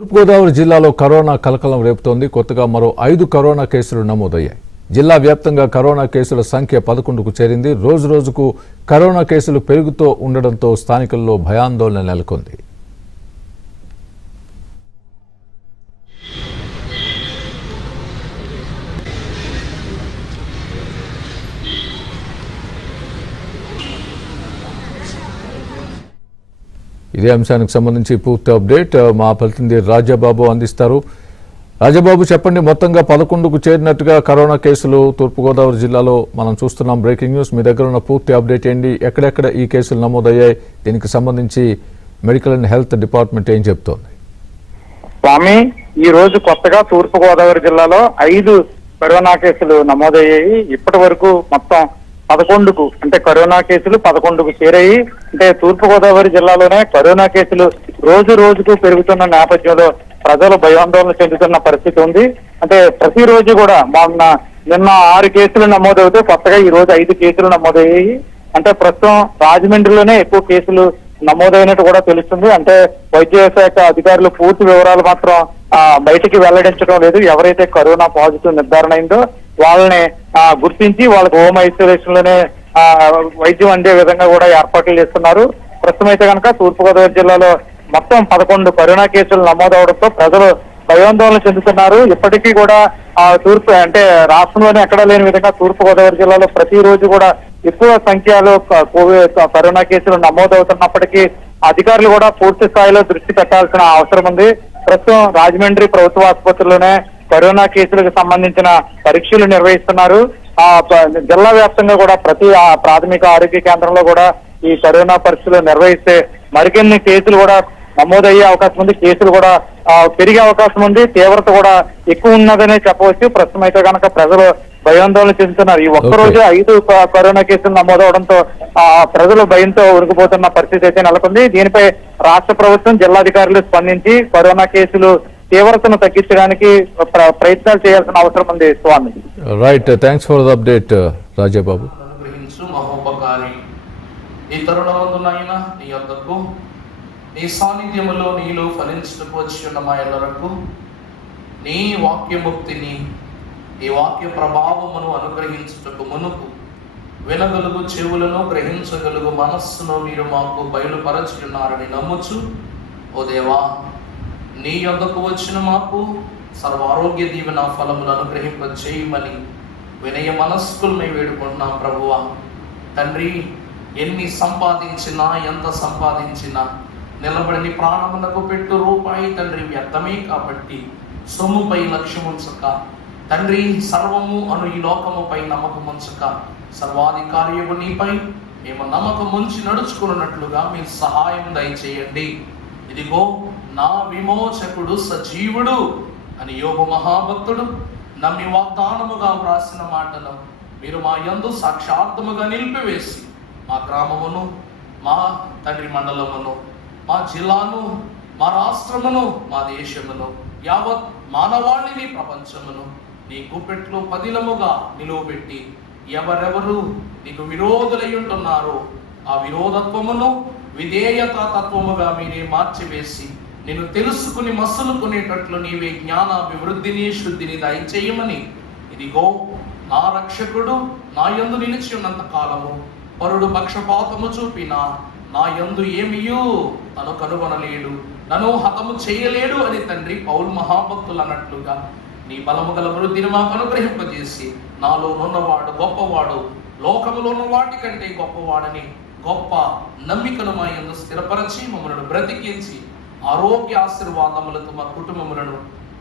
తూర్పుగోదావరి జిల్లాలో కరోనా కలకలం రేపుతోంది. కొత్తగా మరో 5 కరోనా కేసులు నమోదయ్యాయి. జిల్లా వ్యాప్తంగా కరోనా కేసుల సంఖ్య 11కు చేరింది. రోజు రోజుకు కరోనా కేసులు పెరుగుతూ ఉండడంతో స్థానికుల్లో భయాందోళన నెలకొంది. ఇదే అంశానికి సంబంధించి పూర్తి అప్డేట్ మా ప్రతినిధి రాజబాబు అందిస్తారు. రాజబాబు, చెప్పండి, మొత్తంగా 11కు చేరినట్టుగా కరోనా కేసులు తూర్పుగోదావరి జిల్లాలో మనం చూస్తున్నాం. బ్రేకింగ్ న్యూస్, మీ దగ్గర ఉన్న పూర్తి అప్డేట్ ఏంటి? ఎక్కడెక్కడ ఈ కేసులు నమోదయ్యాయి? దీనికి సంబంధించి మెడికల్ అండ్ హెల్త్ డిపార్ట్మెంట్ ఏం చెప్తోంది? స్వామి, ఈ రోజు కొత్తగా తూర్పుగోదావరి జిల్లాలో 5 కరోనా కేసులు నమోదయ్యాయి. ఇప్పటి వరకు మొత్తం 11కు అంటే కరోనా కేసులు 11కు చేరాయి. అంటే తూర్పుగోదావరి జిల్లాలోనే కరోనా కేసులు రోజు రోజుకు పెరుగుతున్న నేపథ్యంలో ప్రజలు భయాందోళన చెందుతున్న పరిస్థితి ఉంది. అంటే ప్రతిరోజు కూడా నిన్న 6 కేసులు నమోదవుతే కొత్తగా ఈ రోజు 5 కేసులు నమోదయ్యాయి. అంటే ప్రస్తుతం రాజమండ్రిలోనే ఎక్కువ కేసులు నమోదైనట్టు కూడా తెలుస్తుంది. అంటే వైద్య శాఖ అధికారులు పూర్తి వివరాలు మాత్రం బయటికి వెల్లడించడం లేదు. ఎవరైతే కరోనా పాజిటివ్ నిర్ధారణ అయిందో వాళ్ళని గుర్తించి వాళ్ళకి హోమ్ ఐసోలేషన్ లోనే వైద్యం అందే విధంగా కూడా ఏర్పాట్లు చేస్తున్నారు. ప్రస్తుతం అయితే కనుక తూర్పుగోదావరి జిల్లాలో మొత్తం 11 కరోనా కేసులు నమోదవడంతో ప్రజలు భయాందోళన చెందుతున్నారు. ఇప్పటికీ కూడా తూర్పు అంటే రాష్ట్రంలోనే ఎక్కడా లేని విధంగా తూర్పుగోదావరి జిల్లాలో ప్రతిరోజు కూడా ఎక్కువ సంఖ్యలో కరోనా కేసులు నమోదవుతున్నప్పటికీ అధికారులు కూడా పూర్తి స్థాయిలో దృష్టి పెట్టాల్సిన అవసరం ఉంది. ప్రస్తుతం రాజమండ్రి ప్రభుత్వ ఆసుపత్రిలోనే కరోనా కేసులకు సంబంధించిన పరీక్షలు నిర్వహిస్తున్నారు. జిల్లా వ్యాప్తంగా కూడా ప్రతి ప్రాథమిక ఆరోగ్య కేంద్రంలో కూడా ఈ కరోనా పరీక్షలు నిర్వహిస్తే మరికొన్ని కేసులు కూడా నమోదయ్యే అవకాశం ఉంది. కేసులు కూడా పెరిగే అవకాశం ఉంది. తీవ్రత కూడా ఎక్కువ ఉన్నదనే చెప్పవచ్చు. ప్రస్తుతం అయితే కనుక ప్రజలు భయాందోళన చెందుతున్నారు. ఈ ఒక్కరోజు 5 కరోనా కేసులు నమోదవడంతో ప్రజలు భయంతో ఉరికిపోతున్న పరిస్థితి అయితే నెలకొంది. దీనిపై రాష్ట్ర ప్రభుత్వం జిల్లాధికారులు స్పందించి కరోనా కేసులు తీవ్రతను తగ్గించడానికి ప్రయత్నాలు చేయాల్సిన అవసరం ఉంది. స్వామి, right, thanks for the update Rajababu. ఈ తరుణమందునైనా నీ యొద్దకు నీ సాన్నిధ్యములో నీలో ఫలించుటకు వచ్చి ఉన్న మా ఎల్లరకు నీ వాక్యముక్తిని ఈ వాక్య ప్రభావమును అనుగ్రహించుటకు మునుపు వినగలుగు చెవులను గ్రహించగలుగు మనస్సును మీరు మాకు బయలుపరచి ఉన్నారని నమ్ముచు, ఓ దేవా, నీ యొద్దకు వచ్చిన మాకు సర్వారోగ్య దీవెన ఫలములు అనుగ్రహింప చేయమని వినయ మనస్కులమై వేడుకుంటున్నాం. ప్రభువా తండ్రి, ఎన్ని సంపాదించినా ఎంత సంపాదించినా నిలబడిని ప్రాణమునకు పెట్టు రూపాయి తండ్రి వ్యర్థమే. కాబట్టి సొమ్ముపై లక్ష్యం ఉంచక తండ్రి, సర్వము అను ఈ లోకముపై నమ్మకం ఉంచక సర్వాధికారియము నీపై మేము నమ్మకం ఉంచి నడుచుకున్నట్లుగా మీరు సహాయం దయచేయండి. ఇదిగో నా విమోచకుడు సజీవుడు అని యోబు మహాభక్తుడు నమ్మి వాగ్దానముగా వ్రాసిన మాటను మీరు మా యందు సాక్షాత్ముగా నిలిపివేసి మా గ్రామమును, మా తండ్రి మండలమును, మా జిల్లాను, మా రాష్ట్రమును, మా దేశమును, యావత్ మానవాళిని, ప్రపంచమును నీ గుప్పెట్లో పదిలముగా నిలువబెట్టి ఎవరెవరు నీకు విరోధులై ఉంటున్నారో ఆ విరోధత్వమును విధేయత తత్వముగా మీరే మార్చివేసి నేను తెలుసుకుని మసులుకునేటట్లు నీవే జ్ఞానాభివృద్ధిని శుద్ధిని దయచేయమని, ఇదిగో నా రక్షకుడు నా యందు నిలిచి ఉన్నంత కాలము పరుడు పక్షపాతము చూపినా నా యందు ఏమియూ తను కనుగొనలేడు, నన్ను హతము చేయలేడు అని తండ్రి పౌలు మహాభక్తులు అన్నట్లుగా నీ బలము గల వృద్ధిని మాకు అనుగ్రహింపజేసి నాలో ఉన్నవాడు గొప్పవాడు, లోకములో ఉన్న వాటి కంటే గొప్పవాడని గొప్ప నమ్మికను మా యందు స్థిరపరచి మమ్మల్ని బ్రతికించి ఆరోగ్య ఆశీర్వాదములతో మా కుటుంబములను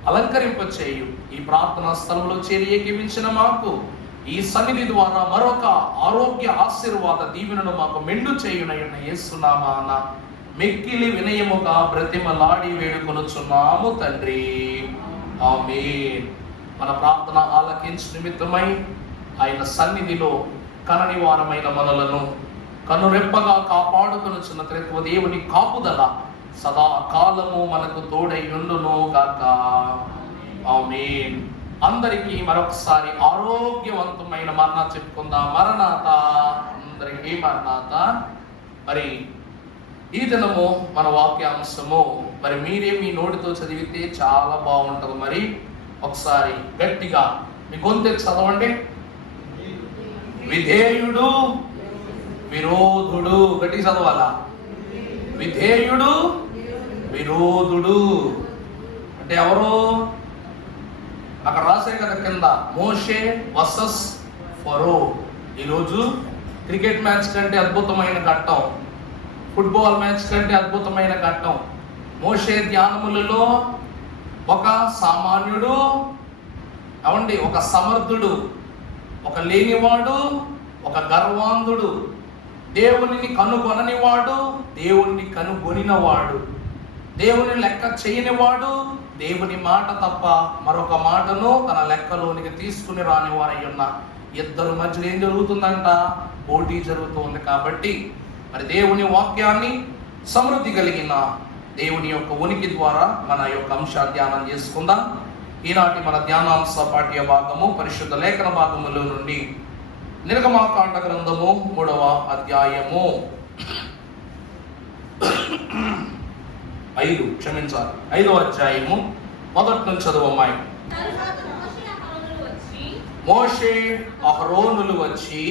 అలంకరింపచేయు. ఈ ప్రార్థనా స్థలంలో చేరి ఏకీవించిన మాకు ఈ సన్నిధి ద్వారా మరొక ఆరోగ్య ఆశీర్వాద దీవెనను మాకు మెండు చేయునయున్న యేసునామాన మిక్కిలి వినయముగా బ్రతిమలాడి వేడుకొనుచున్నాము తండ్రి, ఆమేన్. మన ప్రార్థన ఆలకించు నిమిత్తమై ఆయన సన్నిధిలో కననివారమైన మనలను కనురెప్పగా కాపాడుకొనుచున్న త్రిత్వ దేవుని కాపుదల సదా కాలము మనకు తోడై ఉండును గాక, ఆమేన్. అందరికీ మరొకసారి ఆరోగ్యవంతమైన మరణ చెప్పుకుందాం. మరణాత, అందరికీ మరణాత. మరి ఈ దినము మన వాక్యాంశము మరి మీరే మీ నోటితో చదివితే చాలా బాగుంటుంది. మరి ఒకసారి గట్టిగా మీ గొంతు చదవండి. విధేయుడు విరోధుడు. గట్టి చదవాలా? విధేయుడు విరోధుడు అంటే ఎవరు? అక్కడ రాసే కదా కింద, మోషే వర్సెస్ ఫరో. ఈరోజు క్రికెట్ మ్యాచ్ కంటే అద్భుతమైన ఘట్టం, ఫుట్బాల్ మ్యాచ్ కంటే అద్భుతమైన ఘట్టం. మోషే ధ్యానములలో ఒక సామాన్యుడు, అవండి, ఒక సమర్థుడు, ఒక లేనివాడు, ఒక గర్వాంధుడు, దేవునిని కనుగొననివాడు, దేవుణ్ణి కనుగొనినవాడు, దేవుని లెక్క చేయనివాడు, దేవుని మాట తప్ప మరొక మాటను తన లెక్కలోనికి తీసుకుని రానివారై ఉన్న ఇద్దరు మధ్యలో ఏం జరుగుతుందంట? పోటీ జరుగుతుంది. కాబట్టి మరి దేవుని వాక్యాన్ని సమృద్ధి కలిగిన దేవుని యొక్క ఉనికి ద్వారా మన యొక్క అంశాన్ని ధ్యానం చేసుకుందాం. ఈనాటి మన ధ్యానాంశ పాఠ్య భాగము పరిశుద్ధ లేఖన భాగములో నుండి నిర్గమాకాండ గ్రంథము 3వ అధ్యాయము 5వ అధ్యాయము మొదటి నుంచి చదువమ్మాయి. మోషే అహరోనులు వచ్చి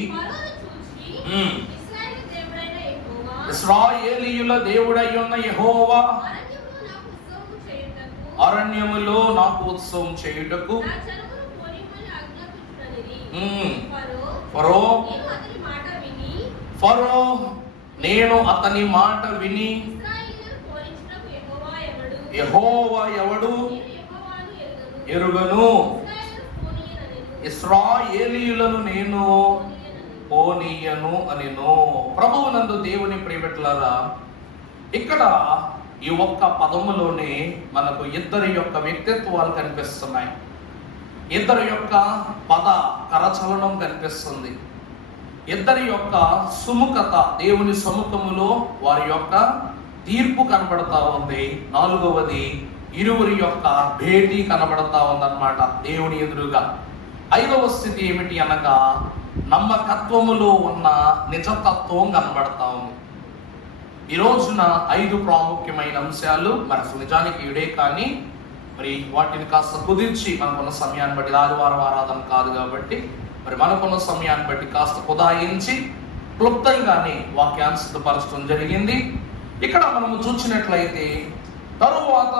ఇశ్రాయేలీయుల దేవుడై ఉన్న యెహోవా అరణ్యములో నాకు ఉత్సవం చేయుటకు ఫరో నేను అతని మాట విని యెహోవా ఎవడు ఎరుగను, ఇశ్రాయేలీయులను నేను పోనీయను అనిను. ప్రభువునందు దేవుని ప్రియబిడ్డలారా, ఇక్కడ ఈ ఒక్క పదములోనే మనకు ఇద్దరి యొక్క వ్యక్తిత్వాలు కనిపిస్తున్నాయి. ఇద్దరి యొక్క పద కరచలనం కనిపిస్తుంది. ఇద్దరి యొక్క సుముఖత, దేవుని సముఖములో వారి యొక్క తీర్పు కనబడతా ఉంది. 4వది ఇరువురి యొక్క భేటీ కనబడతా ఉందన్నమాట దేవుని ఎదురుగా. 5వ స్థితి ఏమిటి అనగా నమ్మకత్వములో ఉన్న నిజతత్వం కనబడతా ఉంది. ఈ రోజున 5 ప్రాముఖ్యమైన అంశాలు. మరి అసలు నిజానికి ఇడే, కానీ మరి వాటిని కాస్త కుదిర్చి మనకున్న సమయాన్ని బట్టి, ఆదివారం ఆరాధన కాదు కాబట్టి మరి మనకున్న సమయాన్ని బట్టి కాస్త కుదాయించి క్లుప్తంగానే వాక్యాన్ని సిద్ధపరచడం జరిగింది. ఇక్కడ మనము చూసినట్లయితే తరువాత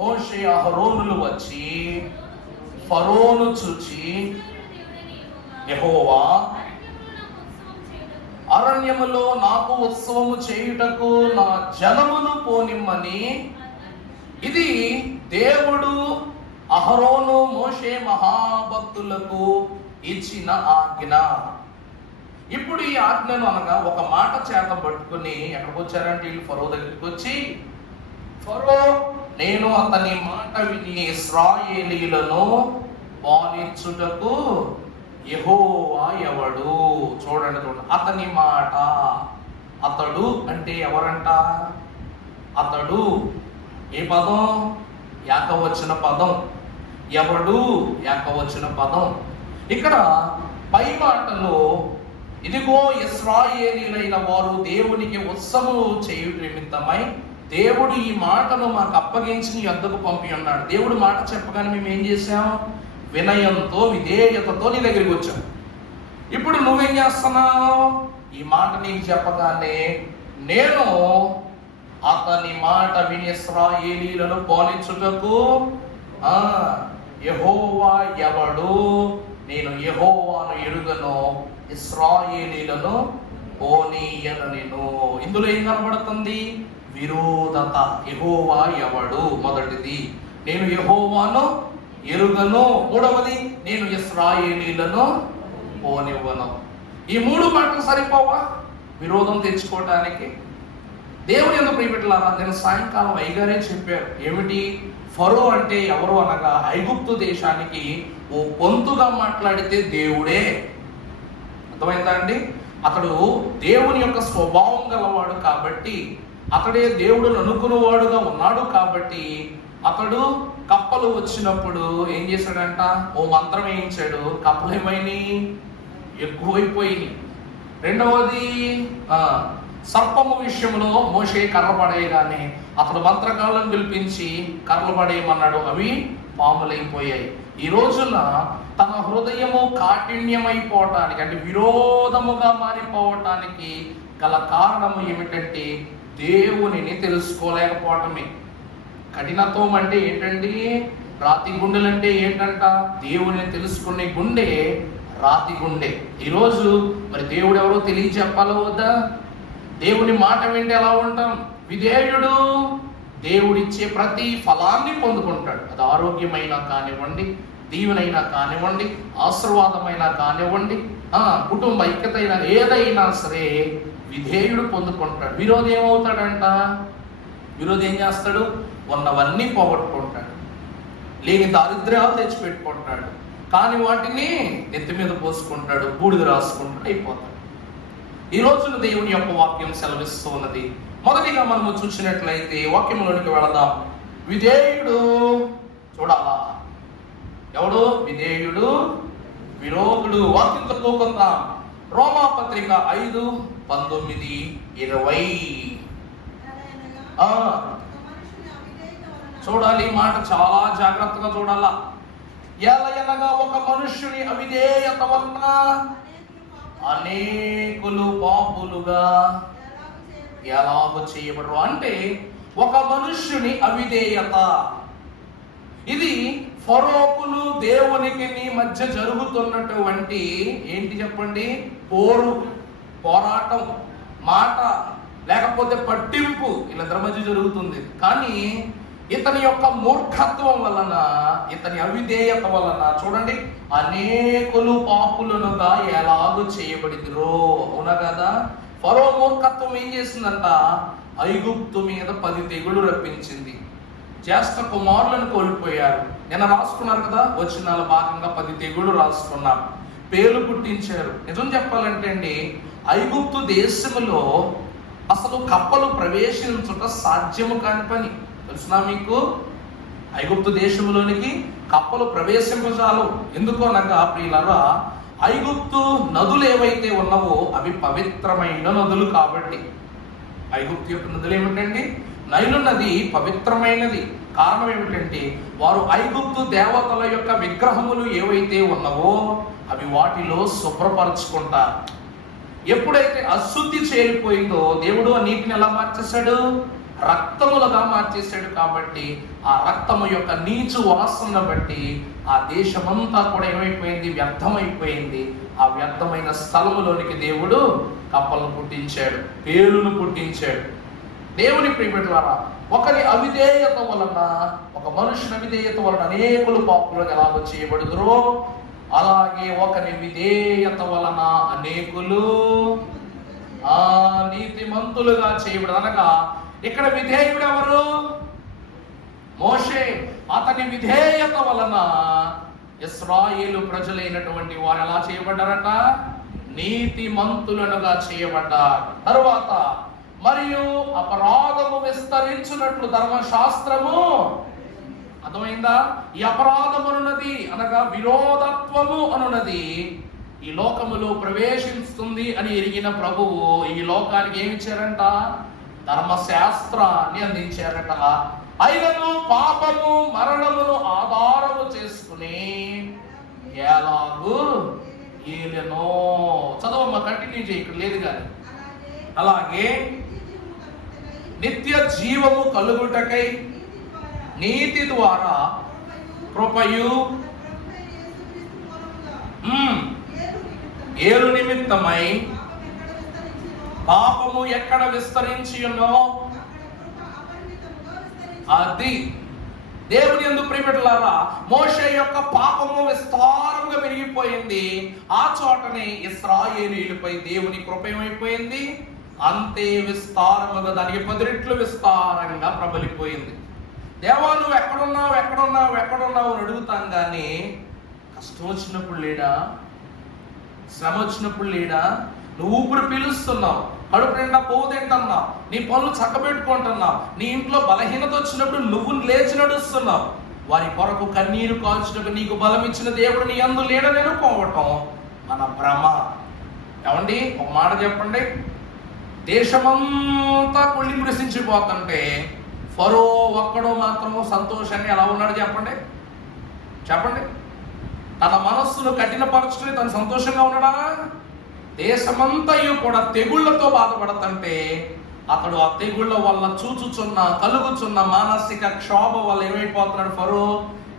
మోషే అహరోనులు వచ్చి ఫరోను చూచి యెహోవా అరణ్యములో నాకు ఉత్సవము చేయుటకు నా జనమును పోనిమ్మని. ఇది దేవుడు అహరోను మోషే మహాభక్తులకు ఇచ్చిన ఆజ్ఞ. ఇప్పుడు ఈ ఆజ్ఞను అనగా ఒక మాట చేత పట్టుకుని ఎక్కడికి వచ్చారంటే వీళ్ళు ఫరో దగ్గరికి వచ్చి, ఫరో నేను అతని మాట విని ఇశ్రాయేలీయులను పాలించుటకు యెహోవా ఎవడు. చూడండి, అతని మాట. అతడు అంటే ఎవరంట? అతడు ఏ పదం? ఏకవచన పదం. ఎవడు? ఏకవచన పదం. ఇక్కడ పై మాటలో ఇదిగో ఇశ్రాయేలీయులైన వారు దేవునికి ఉత్సవం చేయుట నిమిత్తమై దేవుడు ఈ మాటను మాకు అప్పగించి నీ వద్దకు పంపి ఉన్నాడు. దేవుడు మాట చెప్పగానే మేము ఏం చేశాం? వినయంతో విధేయతతో నీ దగ్గరికి వచ్చాం. ఇప్పుడు నువ్వేం చేస్తున్నావు? ఈ మాట నీకు చెప్పగానే నేను అతని మాట విని ఇశ్రాయేలీయులను పాలించుటకు యెహోవా ఎవడు, నేను యెహోవాను ఎరుగను, ఇశ్రాయేలీయులను పోనీయను. ఇందులో ఏం కనబడుతుంది? విరోధత. యెహోవా ఎవడు మొదటిది, నేను యెహోవాను ఎరుగను. 3వది నేను ఇశ్రాయేలీయులను పోనివ్వను. ఈ 3 మాటలు సరిపోవా విరోధం తెచ్చుకోవటానికి? దేవుని యందు ప్రియబిడ్డలారా, నేను సాయంకాలం అయ్యగారే చెప్పారు. ఏమిటి? ఫరో అంటే ఎవరు అనగా ఐగుప్తు దేశానికి ఓ పొంతుగా మాట్లాడితే దేవుడే. అర్థమైందా అండి? అతడు దేవుని యొక్క స్వభావం గలవాడు కాబట్టి, అతడే దేవుడును అనుకున్నవాడుగా ఉన్నాడు కాబట్టి అతడు కప్పలు వచ్చినప్పుడు ఏం చేశాడంట? ఓ మంత్రం వేయించాడు. కప్పలు ఏమైనాయి? ఎక్కువైపోయినాయి. రెండవది సర్పము విషయంలో మోషే కర్ర పడేయగానే అతడు మంత్రగాళ్ళను పిలిపించి కర్రలు పడేయమన్నాడు, అవి పాములైపోయాయి. ఈ రోజున తన హృదయము కాఠిన్యమైపోవటానికి, అంటే విరోధముగా మారిపోవటానికి గల కారణము ఏమిటంటే దేవునిని తెలుసుకోలేకపోవటమే. కఠినత్వం అంటే ఏంటండి? రాతి గుండెలు అంటే ఏంటంట? దేవునిని తెలుసుకునే గుండె రాతి గుండె. ఈరోజు మరి దేవుడు ఎవరో తెలియచెప్పాలో వద్దా? దేవుని మాట వింటే ఎలా ఉంటాం? విధేయుడు దేవుడిచ్చే ప్రతి ఫలాన్ని పొందుకుంటాడు. అది ఆరోగ్యమైనా కానివ్వండి, దీవెనైనా కానివ్వండి, ఆశీర్వాదమైనా కానివ్వండి, కుటుంబ ఐక్యత అయినా ఏదైనా సరే విధేయుడు పొందుకుంటాడు. విరోధి ఏమవుతాడంట? విరోధి ఏం చేస్తాడు? ఉన్నవన్నీ పోగొట్టుకుంటాడు, లేని దారిద్ర్యాలు తెచ్చిపెట్టుకుంటాడు, కానీ వాటిని నెత్తి మీద పోసుకుంటాడు, బూడిద రాసుకుంటాడు, అయిపోతాడు. ఈ రోజున దేవుని యొక్క వాక్యం సెలవిస్తూ ఉన్నది. మొదటిగా మనము చూసినట్లయితే వాక్యంలోనికి వెళదాం. విధేయుడు చూడాలా? ఎవడు విధేయుడు? విరోధుడు. వాక్యంతో పోకుందాం. రోమాపత్రిక 5:19-20. చూడాలి, ఈ మాట చాలా జాగ్రత్తగా చూడాలా. ఎలయనగా ఒక మనుష్యుని అవిధేయత వలన అనేకులు పాపులుగా ఎలాగో చేయబడరు. అంటే ఒక మనుష్యుని అవిధేయత, ఇది ఫరోకులు దేవునికి మధ్య జరుగుతున్నటువంటి ఏంటి చెప్పండి? పోరాటం, మాట లేకపోతే పట్టింపు, ఇలా మధ్య జరుగుతుంది. కానీ ఇతని యొక్క మూర్ఖత్వం వలన, ఇతని అవిధేయత వలన చూడండి, అనేకులు పాపులనుగా ఎలాగో చేయబడిదిరో. అవునా కదా? ఫరో మూర్ఖత్వం ఏం చేసిందంట? ఐగుప్తు మీద 10 తెగుళ్ళు రప్పించింది. జ్యేష్ఠ కుమారులను కోల్పోయారు. నిన్న రాసుకున్నారు కదా, వచనాల భాగంగా 10 తెగుళ్ళు రాసుకున్నాం. పేర్లు పుట్టించారు. నిజం చెప్పాలంటే అండి, ఐగుప్తు దేశములో అసలు కప్పలు ప్రవేశించుట సాధ్యము కాని పని. తెలుసునా మీకు? ఐగుప్తు దేశంలోనికి కప్పలు ప్రవేశింపజాలు. ఎందుకో అనగా ప్రియులారా, ఐగుప్తు నదులు ఏవైతే ఉన్నావో అవి పవిత్రమైన నదులు కాబట్టి. ఐగుప్తు యొక్క నదులు ఏమిటండి? నైలు నది పవిత్రమైనది. కారణం ఏమిటంటే వారు ఐగుప్తు దేవతల యొక్క విగ్రహములు ఏవైతే ఉన్నావో అవి వాటిలో శుభ్రపరచుకుంటారు. ఎప్పుడైతే అశుద్ధి చేరిపోయిందో దేవుడు ఆ నీటిని ఎలా మార్చేశాడు? రక్తములుగా మార్చేశాడు. కాబట్టి ఆ రక్తము యొక్క నీచు వాసన బట్టి ఆ దేశమంతా కూడా ఏమైపోయింది? వ్యర్థమైపోయింది. ఆ వ్యర్థమైన స్థలములోనికి దేవుడు కప్పలను పుట్టించాడు, పేలును పుట్టించాడు. దేవుని ప్రియమైన ద్వారా ఒకరి అవిధేయత వలన, ఒక మనుషుని అవిధేయత వలన అనేకులు పాపులుగా ఎలాగో చేయబడుదురో, అలాగే ఒకరి విధేయత వలన అనేకులు నీతిమంతులుగా చేయబడు. అనగా ఇక్కడ విధేయుడు ఎవరు? మోషే. అతని విధేయత వలన ఇశ్రాయేలు ప్రజలైనటువంటి వారు ఎలా చేయబడ్డారట? నీతిమంతులనుగా చేయబడ్డారు. తరువాత మరియు అపరాధము విస్తరించినట్లు ధర్మశాస్త్రము, అర్థమైందా? ఈ అపరాధము అనున్నది అనగా విరోధత్వము అనున్నది ఈ లోకములో ప్రవేశిస్తుంది అని ఎరిగిన ప్రభువు ఈ లోకానికి ఏమి ఇచ్చారంట? ధర్మశాస్త్రాన్ని అందించారట. అయినను పాపము మరణమును ఆధారము చేసుకుని ఎలాగూ ఏలెనో. చదవమ్మ, కంటిన్యూ చేయి, ఇక్కడ లేదు కానీ. అలాగే నిత్య జీవము కలుగుటకై నీతి ద్వారా కృపయు ఏలు నిమిత్తమై పాపము ఎక్కడ విస్తరించి ఉన్నో అది దేవుని యందు ప్రియమిటులారా, మోషే యొక్క పాపము విస్తారంగా పెరిగిపోయింది. ఆ చోటనే ఇశ్రాయేలీయులపై దేవుని కృప ఏమైపోయింది? అంతే విస్తారముగా, దానికి 10 రెట్లు విస్తారంగా ప్రబలిపోయింది. దేవా నువ్వు ఎక్కడున్నావు అని అడుగుతాం కానీ కష్టం వచ్చినప్పుడు లేడా? శ్రమ వచ్చినప్పుడు లేడా? నువ్వు ఊపిరి పీలుస్తున్నావు, కడుపు నిండా పోవు తింటున్నావు, నీ పనులు చక్కబెట్టుకుంటున్నావు, నీ ఇంట్లో బలహీనత వచ్చినప్పుడు నువ్వు లేచి నడుస్తున్నావు. వారి కొరకు కన్నీరు కాల్చినట్టు నీకు బలం ఇచ్చిన దేవుడు నీ యందు లేడని అనుకోవటం మన భ్రమ. ఏమండి, ఒక మాట చెప్పండి, దేశమంతా కుళ్ళి కృషించిపోతుంటే ఫరో ఒక్కడు మాత్రము సంతోషంగా ఎలా ఉన్నాడు చెప్పండి చెప్పండి. తన మనస్సును కఠినపరచుకుని తను సంతోషంగా ఉన్నాడా? దేశమంతయు కూడా తెగుళ్లతో బాధపడుతుంటే అతడు ఆ తెగుళ్ళ వల్ల కలుగుచున్న మానసిక క్షోభ వల్ల ఏమైపోతున్నాడు? ఫరో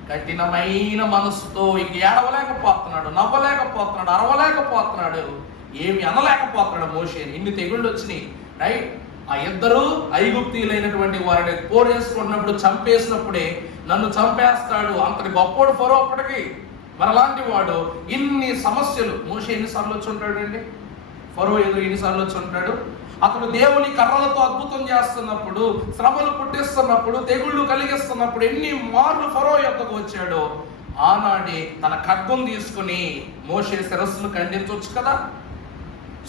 కఠినమైన మనసుతో ఇంక ఏడవలేకపోతున్నాడు, నవ్వలేకపోతున్నాడు, అరవలేకపోతున్నాడు, ఏమి అనలేకపోతున్నాడు. మోషేని ఇన్ని తెగుళ్ళు వచ్చినాయి, రైట్? ఆ ఇద్దరు ఐగుప్తీయులైనటువంటి వారిని పోరేసుకున్నప్పుడు చంపేసినప్పుడే నన్ను చంపేస్తాడు అంతటి గొప్పోడు ఫరో అప్పటికి. మరి అలాంటి వాడు ఇన్ని సమస్యలు మోషే ఎన్నిసార్లు వచ్చి ఉంటాడు అండి? ఫరో ఎదురు ఎన్నిసార్లు వచ్చి ఉంటాడు? అతడు దేవుని కర్రలతో అద్భుతం చేస్తున్నప్పుడు, శ్రమలు పుట్టిస్తున్నప్పుడు, తెగుళ్ళు కలిగిస్తున్నప్పుడు ఎన్ని మార్లు ఫరో యొక్కకు వచ్చాడో ఆనాడే తన ఖడ్గం తీసుకుని మోషే శిరస్సును ఖండించవచ్చు కదా.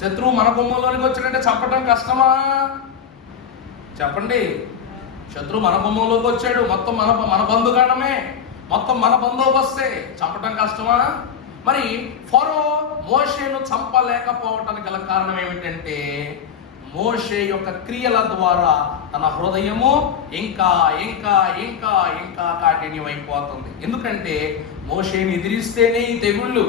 శత్రువు మన గుమ్మంలోనికి వచ్చాడంటే చంపడం కష్టమా చెప్పండి? శత్రువు మన గుమ్మంలోకి వచ్చాడు, మొత్తం మన బంధుగాడమే, మొత్తం మన బందోబస్తే, చంపడం కష్టమా? మరి ఫరో మోషేను చంపలేకపోవటానికి గల కారణం ఏమిటంటే మోషే యొక్క క్రియల ద్వారా తన హృదయము ఇంకా ఇంకా ఇంకా ఇంకా కాఠిన్యమైపోతుంది. ఎందుకంటే మోషేని ఎదిరిస్తేనే ఈ తెగుళ్ళు.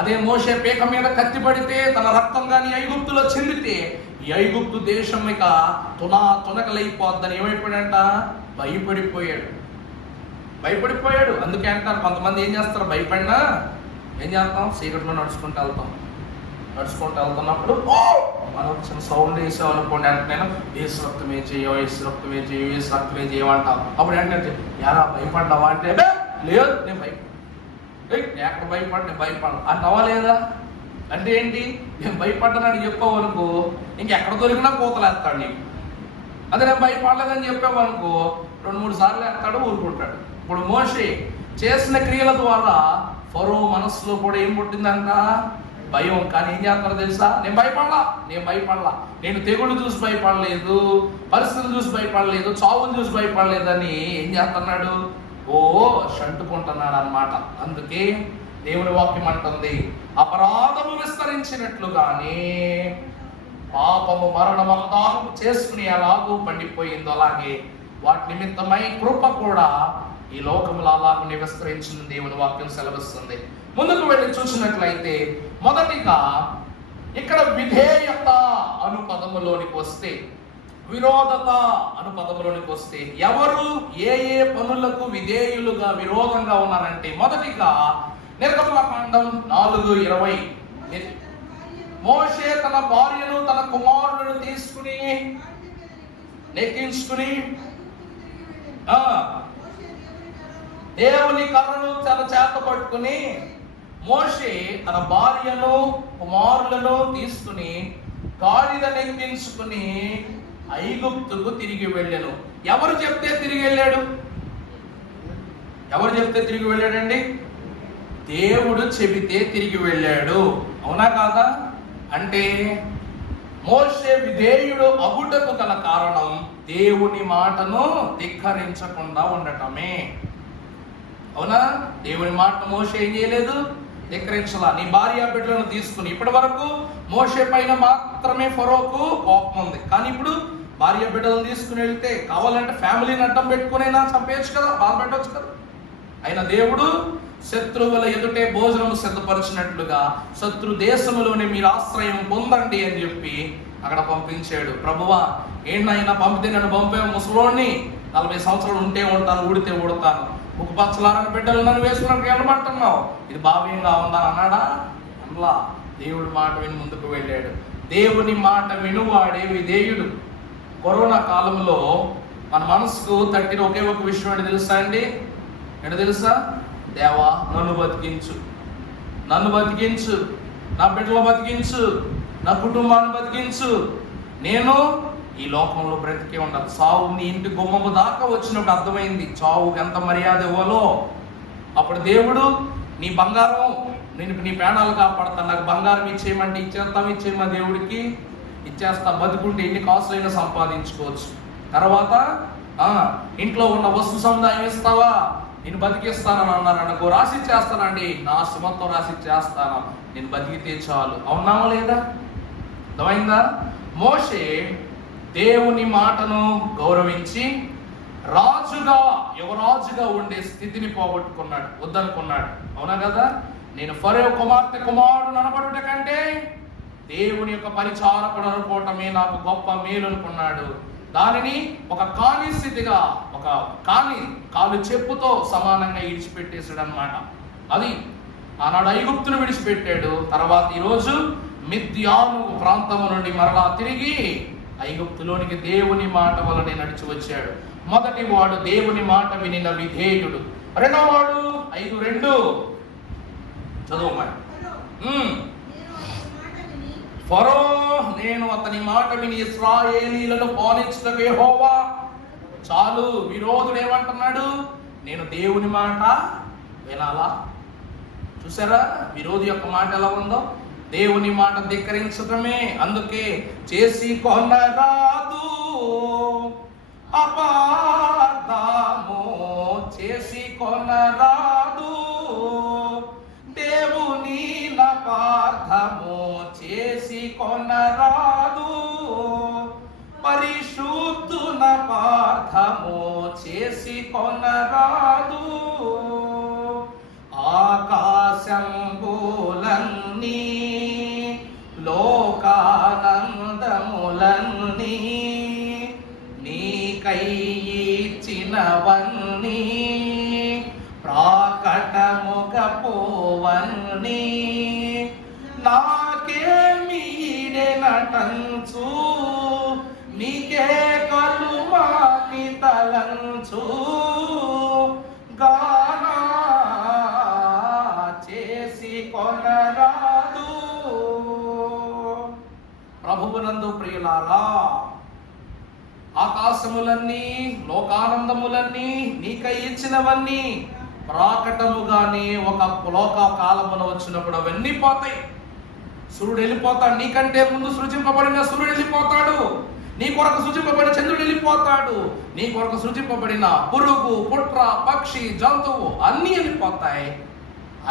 అదే మోషే పీక మీద కత్తి పడితే తన రక్తం కానీ ఐగుప్తులో చెందితే ఈ ఐగుప్తు దేశం ఇక తునకలైపోద్దని ఏమైపోయాడంట? భయపడిపోయాడు. అందుకే అంటారు కొంతమంది ఏం చేస్తారు, భయపడినా ఏం చేస్తాం, సీక్రెట్లో నడుచుకుంటూ వెళ్తున్నప్పుడు మనం చిన్న సౌండ్ వేసామనుకోండి, అంటే నేను ఏసు రక్తమే చేయమంటాం. అప్పుడు ఏంటంటే యారా భయపడ్డావా అంటే లేదు నేను ఎక్కడ భయపడను అంటావా లేదా? అంటే ఏంటి, నేను భయపడ్డానని చెప్పావనుకో ఇంకెక్కడ దొరికినా కోతలేస్తాడు నీకు. అదే నేను భయపడలేదని చెప్పావనుకో 2-3 సార్లు వేస్తాడు, ఊరుకుంటాడు. ఇప్పుడు మోషే చేసిన క్రియల ద్వారా ఫరో మనస్సులో కూడా ఏం పుట్టిందంట? భయం. కానీ ఏం చేస్తారో తెలుసా? నేను భయపడలా, నేను తెగుళ్ళు చూసి భయపడలేదు, పరిస్థితులు చూసి భయపడలేదు, చావులు చూసి భయపడలేదని ఏం చేస్తున్నాడు? షంటుకుంటున్నాడు అన్నమాట. అందుకే దేవుని వాక్యం అంటుంది, అపరాధము విస్తరించినట్లుగానే పాపము మరణమల్లాగు చేసుకుని ఎలాగూ పండిపోయిందో అలాగే వాటి నిమిత్తమై కృప కూడా ఈ లోకములో అలాగనే విస్తరించిన దేవుని వాక్యం సెలవిస్తుంది. ముందుకు వెళ్ళి చూసినట్లయితే మొదటిగా ఇక్కడ విధేయత అను పదములోనికి వస్తే, విరోధత అను పదములోనికి వస్తే ఎవరు ఏ పనులకు విధేయులుగా విరోధంగా ఉన్నారంటే మొదటిగా నిర్గమకాండం 4:20 మోషే తన భార్యను తన కుమారులను తీసుకుని నెక్కించుకుని దేవుని కర్రను తన చేత పట్టుకుని మోషే తన భార్యను కుమారులను తీసుకుని గాడిద నెక్కించుకుని ఐగుప్తుకు తిరిగి వెళ్ళాను. ఎవరు చెప్తే తిరిగి వెళ్ళాడండి? దేవుడు చెబితే తిరిగి వెళ్ళాడు. అవునా కాదా? అంటే మోషే విధేయుడు అగుటకు గల కారణం దేవుని మాటను ధిక్కరించకుండా ఉండటమే. అవునా? దేవుని మాట మోషే ఏం చేయలేదు, ధిక్కరించలా. నీ భార్య బిడ్డలను తీసుకుని, ఇప్పటి వరకు మోషే పైన మాత్రమే ఫరోకు కోపం ఉంది, కానీ ఇప్పుడు భార్య బిడ్డలను తీసుకుని వెళ్తే కావాలంటే ఫ్యామిలీని అడ్డం పెట్టుకునైనా చంపేయచ్చు కదా, బాధ పెట్టవచ్చు కదా. అయినా దేవుడు శత్రువుల ఎదుటే భోజనం సిద్ధపరిచినట్లుగా శత్రు దేశంలోనే మీరు ఆశ్రయం పొందండి అని చెప్పి అక్కడ పంపించాడు. ప్రభువా ఏంటైనా పంపితే నన్ను పంపే ముసలోడిని 40 సంవత్సరాలు ఉంటే ఉంటాను, ఊడితే ఊడతాను, ముఖపచ్చలారని బిడ్డలు నన్ను వేసుకున్నట్టు వెళ్ళమంటున్నావు, ఇది భావ్యంగా ఉందని అన్నాడా? అందులో దేవుడి మాట విని ముందుకు వెళ్ళాడు. దేవుని మాట వినువాడే విధేయుడు. కరోనా కాలంలో మన మనసుకు తట్టిన ఒకే ఒక విషయం ఏంటి తెలుసా అండి? ఏంటో తెలుసా? దేవా నన్ను బతికించు, నా బిడ్డలు బతికించు, నా కుటుంబాన్ని బతికించు, నేను ఈ లోకంలో బ్రతికే ఉండదు. చావు నీ ఇంటి గుమ్మము దాకా వచ్చినప్పుడు అర్థమైంది చావుకి ఎంత మర్యాద ఇవ్వాలో. అప్పుడు దేవుడు నీ బంగారం, నేను నీ ప్రాణాలు కాపాడతాను, నాకు బంగారం ఇచ్చేయమంటే ఇచ్చేయమా దేవుడికి ఇచ్చేస్తా, బతుకుంటే ఎన్ని కాసులైనా సంపాదించుకోవచ్చు. తర్వాత ఇంట్లో ఉన్న వస్తు సముదాయం ఇస్తావా, నేను బతికిస్తానని అన్నారు అనుకో, రాసిచ్చేస్తానండి, నా సుమంతం రాసిచ్చేస్తాను, నేను బతికితే చాలు. అవునామా లేదా? అర్థమైందా? మోషే దేవుని మాటను గౌరవించి రాజుగా, యువరాజుగా ఉండే స్థితిని పోగొట్టుకున్నాడు, వద్దనుకున్నాడు. అవునా కదా? నేను ఫరో కుమార్తె కుమారుడు అనబడుట కంటే దేవుని యొక్క పరిచారకుడు అనుకోవటమే నాకు గొప్ప మేలు అనుకున్నాడు. దానిని ఒక కాని స్థితిగా, ఒక కాలు చెప్పుతో సమానంగా విడిచిపెట్టేశాడు అనమాట. అది ఆనాడు ఐగుప్తును విడిచిపెట్టాడు. తర్వాత ఈరోజు మిద్యాను ప్రాంతము నుండి మరలా తిరిగి ఐగుప్తులోనికి దేవుని మాట వలనే నడిచి వచ్చాడు. మొదటి వాడు దేవుని మాట వినిన విధేయుడు. రెండో వాడు 5:2 చదువు. ఫరో నేను అతని మాట విని ఇశ్రాయేలీలను పాలించుటకు యెహోవా. చాలు, విరోధుడు ఏమంటున్నాడు? నేను దేవుని మాట వినాలా? చూసారా విరోధి యొక్క మాట ఎలా ఉందో? దేవుని మాట ధిక్కరించటమే. అందుకే చేసి కొనరాదు అపార్థము, చేసి కొనరాదు దేవుని నపార్థము, చేసి కొనరాదు పరిశుద్ధున పార్థము, చేసి కొనరాదు. ఆకాశంబులన్నీ లోకానందములన్నీ నీకై ఇచ్చినవన్నీ ప్రాకటముగా పోవన్నీ నాకేమీడెనటంచు నీకే కలుమాని తలంచు గానా చేసి కొనరాదు. ప్రభువునందు ప్రియులారా, ఆకాశములన్నీ లోకానందములన్నీ నీకై ఇచ్చినవన్నీ ప్రాకటముగానే ఒక లోక కాలమున వచ్చినప్పుడు అవన్నీ పోతాయి. సూర్యుడు వెళ్ళిపోతాడు. నీకంటే ముందు సృజింపబడిన సూర్యుడు వెళ్ళిపోతాడు. నీ కొరకు సృజింపబడిన చంద్రుడు వెళ్ళిపోతాడు. నీ కొరకు సృజింపబడిన పురుగు, పుట్ర, పక్షి, జంతువు అన్నీ వెళ్ళిపోతాయి.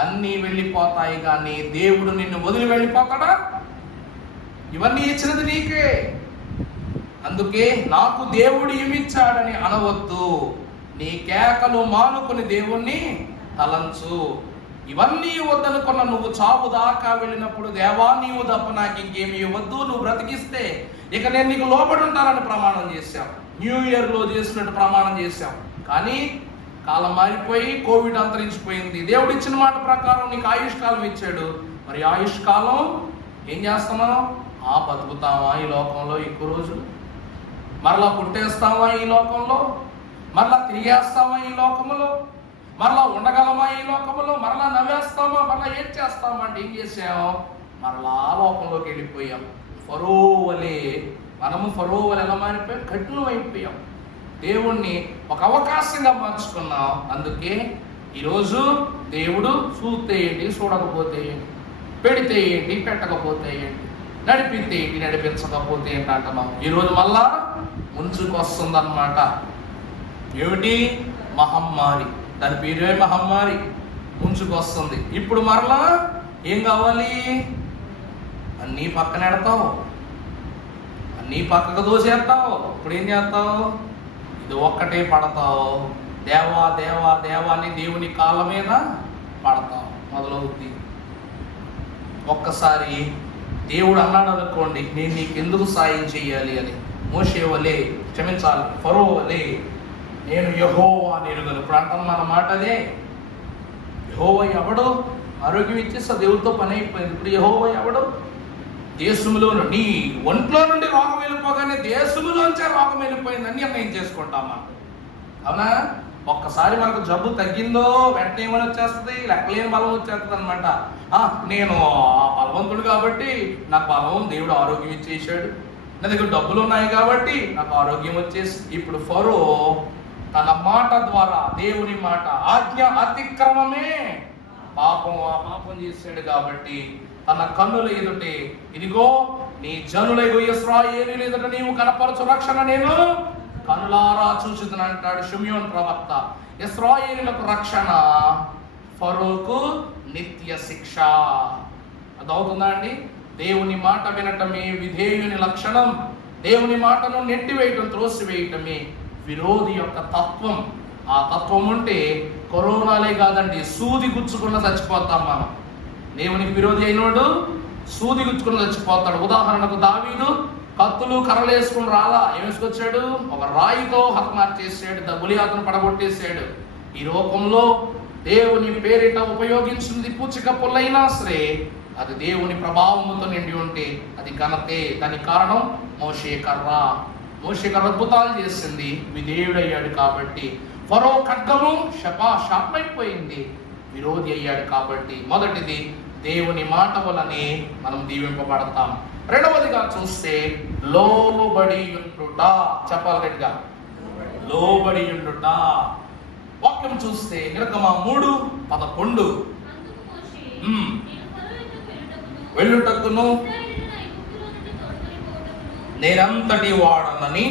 అన్నీ వెళ్ళిపోతాయి, కానీ దేవుడు నిన్ను వదిలి వెళ్ళిపోతాడా? ఇవన్నీ ఇచ్చినది నీకే. అందుకే నాకు దేవుడు ఇమిచ్చాడని అనవద్దు. నీ కేకలు మానుకుని దేవుణ్ణి తలంచు. ఇవన్నీ వద్దనుకున్న నువ్వు చావు దాకా వెళ్ళినప్పుడు, దేవా నీవు తప్ప నాకు ఇంకేమీ వద్దు, నువ్వు బ్రతికిస్తే ఇక నేను నీకు లోబడి ఉంటానని ప్రమాణం చేశాం. న్యూ ఇయర్లో చేసినట్టు ప్రమాణం చేశాం. కానీ కాలం మారిపోయి కోవిడ్ అంతరించిపోయింది. దేవుడు ఇచ్చిన మాట ప్రకారం నీకు ఆయుష్కాలం ఇచ్చాడు. మరి ఆయుష్కాలం ఏం చేస్తున్నావు? బతుకుతావా ఈ లోకంలో ఎక్కువ రోజులు? మరలా పుట్టేస్తావా ఈ లోకంలో? మరలా తిరిగేస్తావా ఈ లోకంలో? మరలా ఉండగలమా ఈ లోకంలో? మరలా నవ్వేస్తామా? మరలా ఏం చేస్తామా అంటే ఏం చేసాం? మరలా లోకంలోకి వెళ్ళిపోయాం. ఫరో వలె మనము ఫరో వలె ఎలా మారిపోయాం? కఠినం అయిపోయాం. దేవుణ్ణి ఒక అవకాశంగా మార్చుకున్నాం. అందుకే ఈరోజు దేవుడు చూస్తే ఏంటి, చూడకపోతే ఏంటి, పెడితే ఏంటి, పెట్టకపోతే ఏంటి, నడిపితే ఏంటి, నడిపించకపోతే ఏంటి అంటున్నాం. ఈరోజు మళ్ళా ముంచుకు వస్తుందన్నమాట. ఏమిటి? మహమ్మారి. దాని పేరే మహమ్మారి. ముంచుకు వస్తుంది. ఇప్పుడు మరలా ఏం కావాలి? అన్నీ పక్కన ఎడతావు, అన్నీ పక్కకు దోసేస్తావు. ఇప్పుడు ఏం చేస్తావు? ఇది ఒక్కటే పడతావు. దేవా దేవా దేవాన్ని దేవుని కాళ్ళ మీద పడతావు. మొదలవుద్ది. ఒక్కసారి దేవుడు అన్నాడు అనుకోండి, నేను నీకు ఎందుకు సాయం చేయాలి అని. మోషే వలే, క్షమించాలి, ఫరో వలే నేను యెహోవా అని ఎరుగను. ఇప్పుడు అంటాను మన మాట అదే. యెహోవా ఎవడు? ఆరోగ్యం ఇచ్చేస్తా, దేవుడితో పని అయిపోయింది. ఇప్పుడు యెహోవా ఎవడు? దేశంలో నీ ఒంట్లో నుండి రోగం వెళ్ళిపోగానే దేశంలోంచే రోగం వెళ్ళిపోయిందని నిర్ణయం చేసుకుంటామా? అవునా? ఒక్కసారి మనకు జబ్బు తగ్గిందో వెంటనే ఏమని వచ్చేస్తుంది? లెక్కలేని బలం వచ్చేస్తుంది అనమాట. నేను బలవంతుడు కాబట్టి నాకు బలం, దేవుడు ఆరోగ్యం ఇచ్చేసాడు, నా దగ్గర డబ్బులు ఉన్నాయి కాబట్టి నాకు ఆరోగ్యం వచ్చేసి. ఇప్పుడు ఫరో తన మాట ద్వారా, దేవుని మాట, ఆజ్ఞ అతిక్రమమే పాపం చేశాడు కాబట్టి తన కన్నుల ఎదుటే, ఇదిగో నీ జనులైన ఇశ్రాయేలీయుల ఎదుట నీవు కనపరచు రక్షణ నేను కనులారా చూచుదును అంటాడు షిమ్యోను ప్రవక్త. ఇశ్రాయేలీయులకు రక్షణ, ఫరోకు నిత్య శిక్ష. అదవుతుందా అండి? దేవుని మాట వినటమే విధేయుని లక్షణం. దేవుని మాటను నెట్టివేయటం, త్రోసివేయటమే విరోధి యొక్క తత్వం. ఆ తత్వం ఉంటే కరోనాలే కాదండి, సూది గుచ్చుకున్న చచ్చిపోతాం మనం. దేవునికి విరోధి అయినోడు సూది గుచ్చుకుని చచ్చిపోతాడు. ఉదాహరణకు దావీదు కత్తులు కర్రలు వేసుకుని రాలా, ఏమేసుకొచ్చాడు? ఒక రాయితో హతమార్చేసాడు, గొలియాతును పడగొట్టేశాడు. ఈ లోకంలో దేవుని పేరిట ఉపయోగించింది పూచిక పుల్లైనా సరే అది దేవుని ప్రభావముతో నిండి ఉంటే అది ఘనతే. దానికి కారణం మోషే కర్ర. మోషే కర్ర అద్భుతాలు చేసింది, విధేయుడయ్యాడు కాబట్టి. ఫరో ఖడ్గము శాపమైపోయింది, విరోధి అయ్యాడు కాబట్టి. మొదటిది దేవుని మాట వలనే మనం దీవింపబడతాం. రెండవదిగా చూస్తే లోబడి ఉండుట. చెప్పాలి గట్టిగా, లోబడి ఉండుట. వాక్యం చూస్తే నిర్గమ 3:11 వెళ్ళుటకును నేనంతటి వాడనని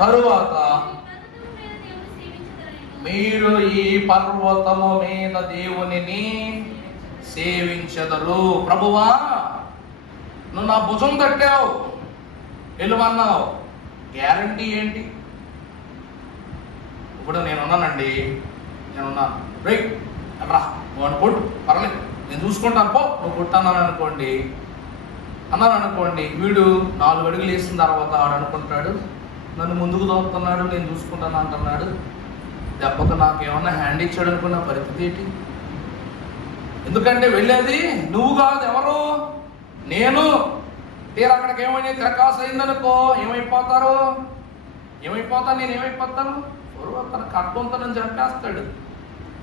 తరువాత మీరు ఈ పర్వతము మీద దేవునిని సేవించెదరు. ప్రభువా, నువ్వు నా భుజం తట్టావు, వెళ్ళమన్నావు, గ్యారంటీ ఏంటి? ఇప్పుడు నేనున్నానండి, నేనున్నాను, రైట్ రా నువ్వు అని కొట్టు, పర్లేదు నేను చూసుకుంటాను పో, నువ్వు కొట్టన్నాను అనుకోండి, వీడు 4 అడుగులు వేసిన తర్వాత వాడు అనుకుంటాడు నన్ను ముందుకు దోపుతున్నాడు, నేను చూసుకుంటాను అంటున్నాడు. దెబ్బకు నాకేమన్నా హ్యాండ్ ఇచ్చాడు అనుకున్న పరిస్థితి ఏంటి? ఎందుకంటే వెళ్ళేది నువ్వు కాదు, ఎవరు? నేను. తీరా అక్కడికి ఏమైనా తిరకాసు అయిందనుకో ఏమైపోతారు? నేను ఏమైపోతాను? తన కట్టుకుంతా నన్ను చంపేస్తాడు.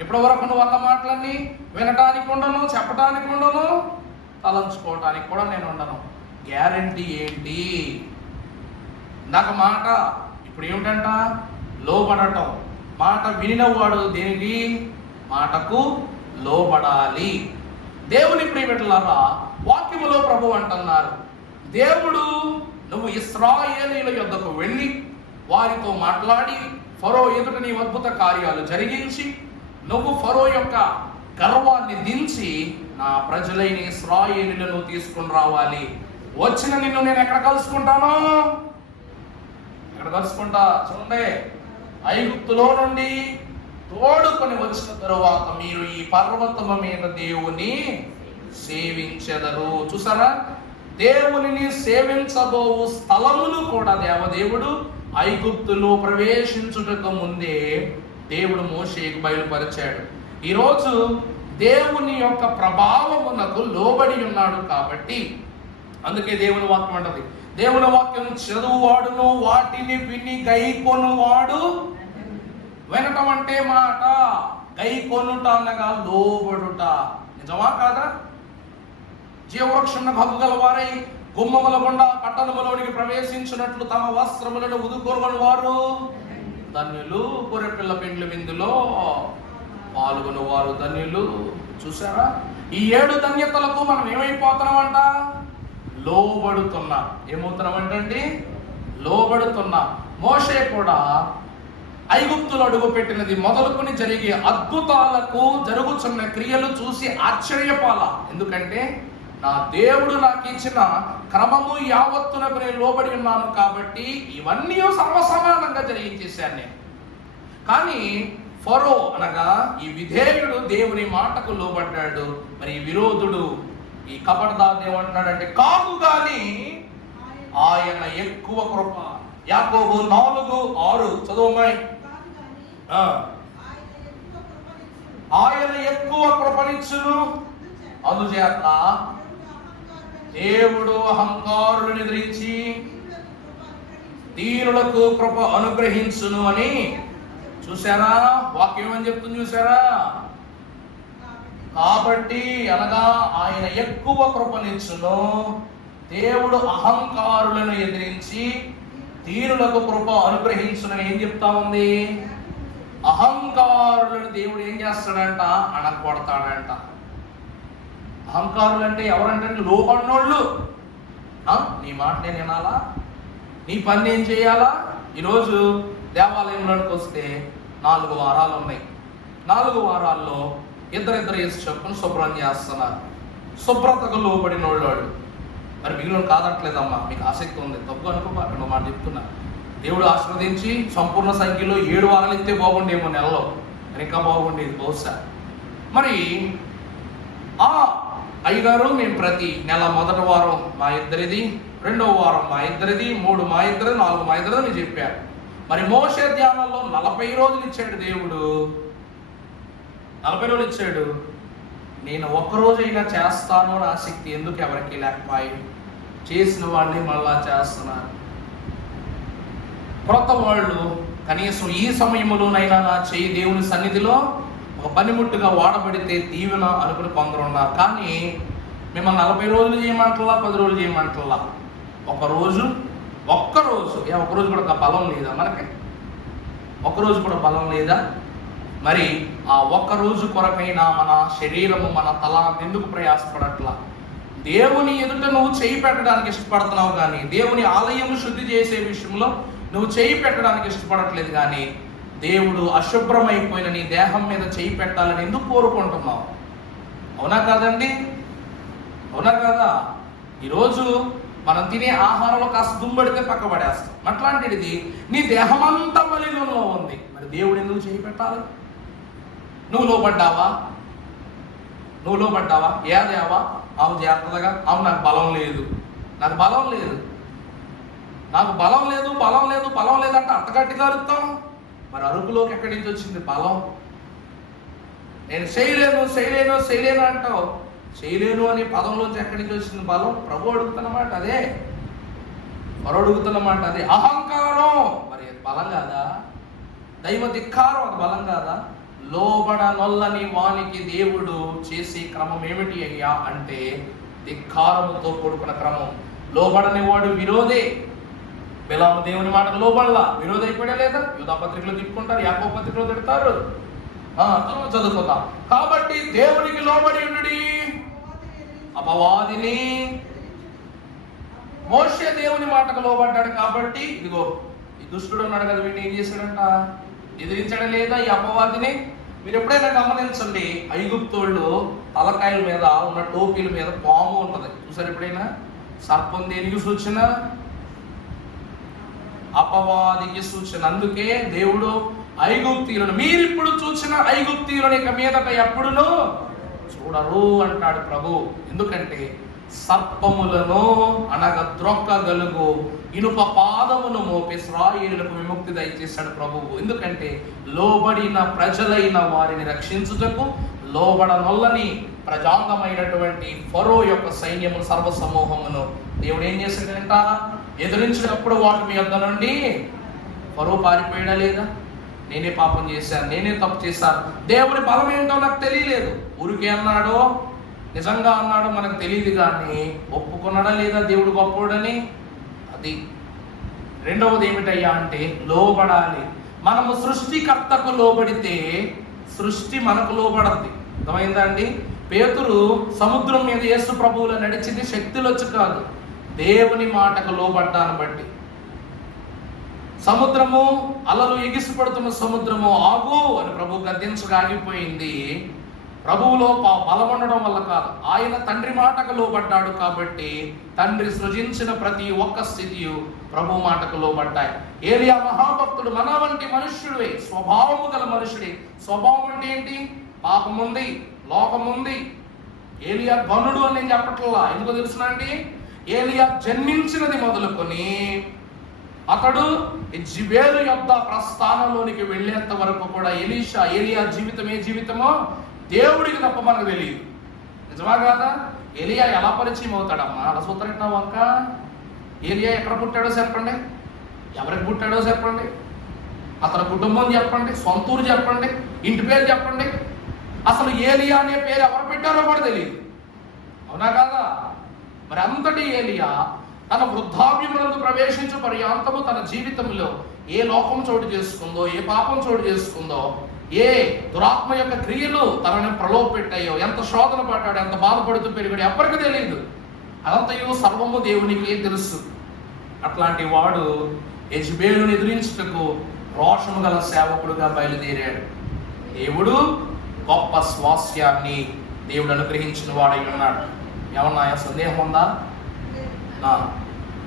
ఇప్పటివరకు నువ్వు అన్న మాటలన్నీ వినటానికి ఉండను, చెప్పడానికి ఉండను, తలంచుకోవటానికి కూడా నేను ఉండను. గ్యారంటీ ఏంటి? ఇందాక మాట, ఇప్పుడు ఏమిటంట? లోబడటం. మాట వినినవాడు దేనికి? మాటకు లోబడాలి. దేవుని ప్రియబిడ్డలారా, వాక్యములో ప్రభు అంటున్నారు, దేవుడు నువ్వు ఇశ్రాయేలీయుల యొద్దకు వెళ్ళి వారితో మాట్లాడి ఫరో ఎదుట నీ అద్భుత కార్యాలు జరిగించి నువ్వు ఫరో యొక్క గర్వాన్ని దించి నా ప్రజలైన ఇశ్రాయేలీయులను తీసుకుని రావాలి. వచ్చిన నిన్ను నేను ఎక్కడ కలుసుకుంటాను? ఎక్కడ కలుసుకుంటా? చూడండి, ఐగుప్తులో నుండి తోడుకొని వచ్చిన తరువాత మీరు ఈ పర్వతము మీద దేవుని సేవించెదరు. చూసారా, దేవునిని సేవించబోవు స్థలమును కూడా దేవదేవుడు ఐగుప్తులో ప్రవేశించుటకు ముందే దేవుడు మోషేకు బయలుపరిచాడు. ఈరోజు దేవుని యొక్క ప్రభావమునకు లోబడి ఉన్నాడు కాబట్టి, అందుకే దేవుని వాక్యం అంటది, దేవుని వాక్యం చదువువాడును వాటిని విని గైకొనువాడు. వినటం అంటే మాట, గైకొనుట అనగా లోబడుట. నిజమా కాదా? జీవవృక్షం హక్కు వారై గుమ్మముల గుండా పట్టణములోనికి ప్రవేశించినట్లు తమ వస్త్రములను ఉదుకొరువని వారు ధన్యులు. గొర్రెపిల్ల పెండ్లి విందులో పాల్గొని వారు ధన్యులు. చూసారా, ఈ 7 ధన్యతలకు మనం ఏమైపోతున్నామంట? లోబడుతున్నా. ఏమవుతున్నామంటండి? లోబడుతున్నా. మోషే కూడా ఐగుప్తులు అడుగు పెట్టినది మొదలుకొని జరిగే అద్భుతాలకు జరుగుతున్న క్రియలు చూసి ఆశ్చర్యపాల. ఎందుకంటే నా దేవుడు నాకు ఇచ్చిన క్రమము యావత్తునకు నేను లోబడి ఉన్నాను కాబట్టి ఇవన్నీ సర్వసమానంగా జరిగించేశాను నేను. కానీ ఫరో అనగా ఈ విధేయుడు దేవుని మాటకు లోబడ్డాడు. మరి విరోధుడు, ఈ కపటదారు ఏమంటున్నాడంటే, కాదు గాని ఆయన ఎక్కువ కృప. యాకోబు 4:6 చదువుమాయి. ఆయన ఎక్కువ కృపనిచ్చును, అందుచేత దేవుడు అహంకారులను ఎదిరించి దీనులకు కృప అనుగ్రహించును అని. చూసారా, వాక్యం అని చెప్తుంది. చూసారా, కాబట్టి అనగా ఆయన ఎక్కువ కృపనిచ్చును, దేవుడు అహంకారులను ఎదిరించి దీనులకు కృప అనుగ్రహించునని ఏం చెప్తా ఉంది? అహంకారులను దేవుడు ఏం చేస్తాడంట? అణగొడతాడంట. అహంకారులు అంటే ఎవరంటే లోబడినోళ్ళు. నీ మాట నేను వినాలా, నీ పని నేను చేయాలా. ఈరోజు దేవాలయంలోకి వస్తే 4 వారాలు ఉన్నాయి. 4 వారాల్లో ఇద్దరిద్దరు వేసి చెప్పును శుభ్రం చేస్తున్నారు. శుభ్రతకు లోబడిన వాళ్ళు. మరి మిగిలిన కాదట్లేదమ్మా, మీకు ఆసక్తి ఉంది, తప్పు అనుకోపాకండి, మాట చెప్తున్నా. దేవుడు ఆశీర్వదించి సంపూర్ణ సంఖ్యలో 7 వారాలు ఇస్తే బాగుండేమో నెలలో, ఇంకా బాగుండేది బహుశా. మరి ఆ అయ్యగారు మేము ప్రతి నెల మొదటి వారం మా ఇద్దరిది, 2వ వారం మా ఇద్దరిది, 3 మా ఇద్దరిది, 4 మా ఇద్దరిది అని చెప్పారు. మరి మోషే ధ్యానంలో 40 రోజులు ఇచ్చాడు దేవుడు. 40 రోజులు ఇచ్చాడు. నేను ఒక్కరోజైనా చేస్తాను అని ఆసక్తి ఎందుకు ఎవరికి లేకపోయి, చేసిన వాళ్ళే మళ్ళా చేస్తున్నారు. క్రొత్త వాళ్ళు కనీసం ఈ సమయంలోనైనా నా చేయి దేవుని సన్నిధిలో ఒక పనిముట్టుగా వాడబడితే దీవెన అనుకుని కొందరు ఉన్నారు. కానీ మిమ్మల్ని 40 రోజులు చేయమంటలా, 10 రోజులు చేయమంటలా. ఒక్కరోజు కూడా బలం లేదా మనకి? ఒక్కరోజు కూడా బలం లేదా? మరి ఆ ఒక్కరోజు కొరకైనా మన శరీరము, మన తల ఎందుకు ప్రయాసపడట్లా? దేవుని ఎదుట నువ్వు చేయి పెట్టడానికి ఇష్టపడుతున్నావు కానీ దేవుని ఆలయం శుద్ధి చేసే విషయంలో నువ్వు చేయి పెట్టడానికి ఇష్టపడట్లేదు. కానీ దేవుడు అశుభ్రమైపోయిన నీ దేహం మీద చేయి పెట్టాలని ఎందుకు కోరుకుంటున్నావు? అవునా కాదండి? అవునా కాదా? ఈరోజు మనం తినే ఆహారంలో కాస్త దుమ్మెడితే పక్క పడేస్తాం. అట్లాంటిది నీ దేహం అంతా మలినంలో ఉంది. మరి దేవుడు ఎందుకు చేయి పెట్టాలి? నువ్వు లోబడ్డావా? ఏదేవా? అవును జాగ్రత్తగా, అవును నాకు బలం లేదు అంటే అట్టగట్టిగా అరుస్తాం. మరి అరుపులోకి ఎక్కడి నుంచి వచ్చింది బలం? నేను చేయలేను అంటావు. చేయలేను అనే పదంలోంచి ఎక్కడి నుంచి వచ్చింది బలం? ప్రభు అడుగుతున్నమాట అదే, అహంకారం. మరి అది బలం కాదా? దైవ ధిక్కారం, అది బలం కాదా? లోబడ నొల్లని వానికి దేవుడు చేసే క్రమం ఏమిటి అయ్యా అంటే ధిక్కారముతో కూడుకున్న క్రమం. లోబడని వాడు విరోధే. బిలాము దేవుని మాటకు లోబడలా, విరోధ అయిపోయా లేదా? యూదా పత్రికలో తిప్పుకుంటారు, యాకోబు పత్రికలో తిడతారు. చదువుకుందాం. కాబట్టి దేవునికి లోబడి ఉండుడి, అపవాదిని. మోషే దేవుని మాటకు లోబడ్డాడు కాబట్టి ఇదిగో ఈ దుష్టుడు ఉన్నాడు కదా, వీడిని ఏం చేశాడంట? ఎదిరించడం లేదా ఈ అపవాదిని? మీరు ఎప్పుడైనా గమనించండి, ఐగుప్తోళ్ళు తలకాయల మీద ఉన్న టోపీల మీద పాము ఉంటది, చూసారు ఎప్పుడైనా? సర్పం దేనికి సూచన? అపవాదికి సూచన. అందుకే దేవుడు ఐగుప్తీయులను, మీరిప్పుడు చూసిన ఐగుప్తీయులను ఇక మీదట ఎప్పుడును చూడరు అంటాడు ప్రభు. ఎందుకంటే సర్పములను అనగా ద్రొక్కగలుగు ఇనుప పాదమును మోపి ఇశ్రాయేలులకు విముక్తి దయచేశాడు ప్రభువు. ఎందుకంటే లోబడిన ప్రజలైన వారిని రక్షించుటకు లోబడనొల్లని ప్రజాంగమైనటువంటి ఫరో యొక్క సైన్యము సర్వ సమూహమును దేవుడు ఏం చేశాడంట? ఎదిరించినప్పుడు వాటి మీ యొద్ద నుండి ఫరో పారిపోయాడా లేదా? నేనే పాపం చేశాను, నేనే తప్పు చేశాను, దేవుని బలం ఏంటో నాకు తెలియలేదు, ఊరికే అన్నాడో నిజంగా అన్నాడో మనకు తెలియదు. కానీ ఒప్పుకున్నాడా లేదా దేవుడు గొప్పోడని? అది. రెండవది ఏమిటయ్యా అంటే లోబడాలి. మనము సృష్టికర్తకు లోబడితే సృష్టి మనకు లోబడద్ది. అర్థమైందా అండి? పేతురు సముద్రం మీద యేసు ప్రభువులో నడిచింది శక్తులు వచ్చి కాదు, దేవుని మాటకు లోబడ్డాను బట్టి. సముద్రము, అలలు ఎగిసిపడుతున్న సముద్రము ఆగు అని ప్రభు గద్దించగా ఆగిపోయింది. ప్రభువులో బలం ఉండడం వల్ల కాదు, ఆయన తండ్రి మాటకు లోబడ్డాడు కాబట్టి తండ్రి సృజించిన ప్రతి ఒక్క స్థితియు ప్రభు మాటకు లోబడ్డాయి. ఏలియా మహాభక్తుడు మన వంటి మనుష్యుడే, స్వభావము గల మనుషుడే. స్వభావం అంటే ఏంటి? పాపముంది, లోకముంది. ఏలియా గనుడు అని నేను చెప్పట్లా, ఎందుకో తెలుసునండి? ఏలియా జన్మించినది మొదలుకొని అతడు జిబేలు యొద్ద ప్రస్థానంలోనికి వెళ్ళేంత వరకు కూడా ఏలియా జీవితం ఏ జీవితమో దేవుడికి తప్ప మనకు తెలియదు. నిజమా కాదా? ఏలియా ఎలా పరిచయం అవుతాడమ్మా? అలా సూత్రం వంక. ఏలియా ఎక్కడ పుట్టాడో చెప్పండి, ఎవరికి పుట్టాడో చెప్పండి, అతని కుటుంబం చెప్పండి, సొంతూరు చెప్పండి, ఇంటి పేరు చెప్పండి. అసలు ఏలియా అనే పేరు ఎవరు పెట్టారో కూడా తెలియదు. అవునా కాదా? మరి అంతటి ఏలియా తన వృద్ధాప్యమునందు ప్రవేశించు పర్యాంతము తన జీవితంలో ఏ లోకం చోటు చేసుకుందో, ఏ పాపం చోటు చేసుకుందో, ఏ దురాత్మ యొక్క క్రియలు తనని ప్రలోభపెట్టాయో, ఎంత శోధన పడ్డాడు, ఎంత బాధపడుతూ పెరిగాడు ఎవరికి తెలియదు. అదంతయు సర్వము దేవునికి తెలుసు. అట్లాంటి వాడు యెజబేలును ఎదిరించుటకు రోషము గల సేవకుడుగా బయలుదేరాడు. దేవుడు గొప్ప స్వాస్యాన్ని దేవుడు అనుగ్రహించిన వాడై ఉన్నాడు. ఏమన్నా సందేహం ఉందా?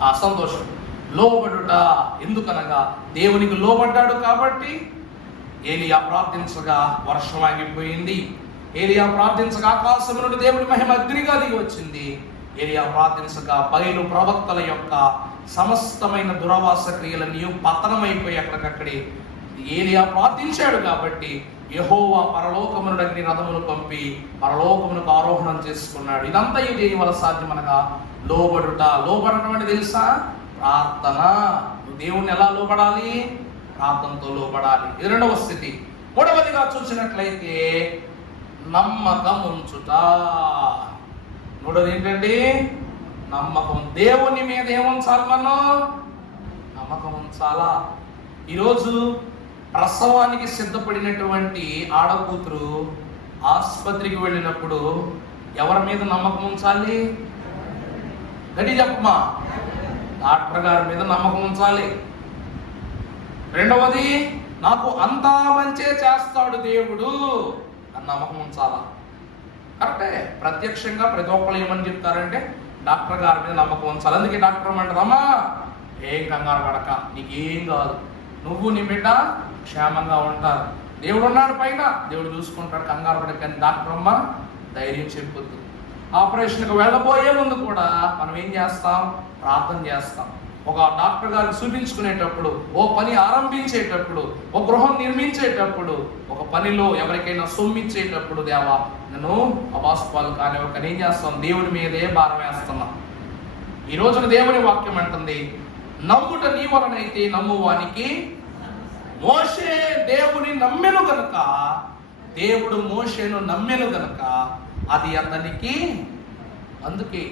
ఆ సంతోషం. లోబడుట, ఎందుకనగా దేవునికి లోబడ్డాడు కాబట్టి. ఏలియా ప్రార్థించగా వర్షం ఆగిపోయింది. ఏలియా ప్రార్థించగా ఆకాశం నుండి దేవుడి మహిమ అగ్నిగా దిగి వచ్చింది. ఏలియా ప్రార్థించగా బయలు ప్రవక్తల యొక్క సమస్తమైన దురవాస క్రియలన్నీ పతనమైపోయి అక్కడికక్కడే. ఏలియా ప్రార్థించాడు కాబట్టి యెహోవా పరలోకమును అగ్ని రథమును పంపి పరలోకమునకు ఆరోహణం చేసుకున్నాడు. ఇదంతా దేని వల్ల సాధ్యమనగా లోబడుట. లోబడటం అంటే తెలుసా? ప్రార్థన. నువ్వు దేవుణ్ణి ఎలా లోబడాలి? ప్రార్థనతో లోబడాలి. ఇది రెండవ స్థితి. మూడవదిగా చూసినట్లయితే నమ్మకం ఉంచుట. మూడవది ఏంటండి? నమ్మకం. దేవుని మీద ఏముంచాలి? మనం నమ్మకం ఉంచాలా? ఈరోజు ప్రసవానికి సిద్ధపడినటువంటి ఆడకూతురు ఆసుపత్రికి వెళ్ళినప్పుడు ఎవరి మీద నమ్మకం ఉంచాలి? గట్టి చెప్పమా. డాక్టర్ గారి మీద నమ్మకం ఉంచాలి. రెండవది, నాకు అంతా మంచే చేస్తాడు దేవుడు అని నమ్మకం ఉంచాలా? కరెక్టే. ప్రత్యక్షంగా ప్రతి ఒక్కరు ఏమని చెప్తారంటే డాక్టర్ గారి మీద నమ్మకం ఉంచాలి. అందుకే డాక్టర్ అంటారమ్మా, ఏం కంగారు పడక, నీకేం కాదు, నువ్వు నీ బిడ్డ క్షేమంగా ఉంటారు, దేవుడు ఉన్నాడు పైన, దేవుడు చూసుకుంటాడు, కంగారు పడకని డాక్టర్ అమ్మ ధైర్యం చెప్పొద్దు. ఆపరేషన్కి వెళ్ళబోయే ముందు కూడా మనం ఏం చేస్తాం? ప్రార్థన చేస్తాం. ఒక డాక్టర్ గారికి చూపించుకునేటప్పుడు, ఓ పని ఆరంభించేటప్పుడు, ఒక గృహం నిర్మించేటప్పుడు, ఒక పనిలో ఎవరికైనా సొమ్మిచ్చేటప్పుడు, దేవా నన్ను అవాస్తవాలు కానీ ఒక ఏం చేస్తాం? దేవుని మీదే భారం వేస్తున్నాం. ఈ రోజున దేవుని వాక్యం అంటుంది, నమ్ముట నీ వలనైతే నమ్మువానికి. మోషే దేవుని నమ్మెను గనుక, దేవుడు మోషేను నమ్మెను గనుక అది అతనికి, అందుకే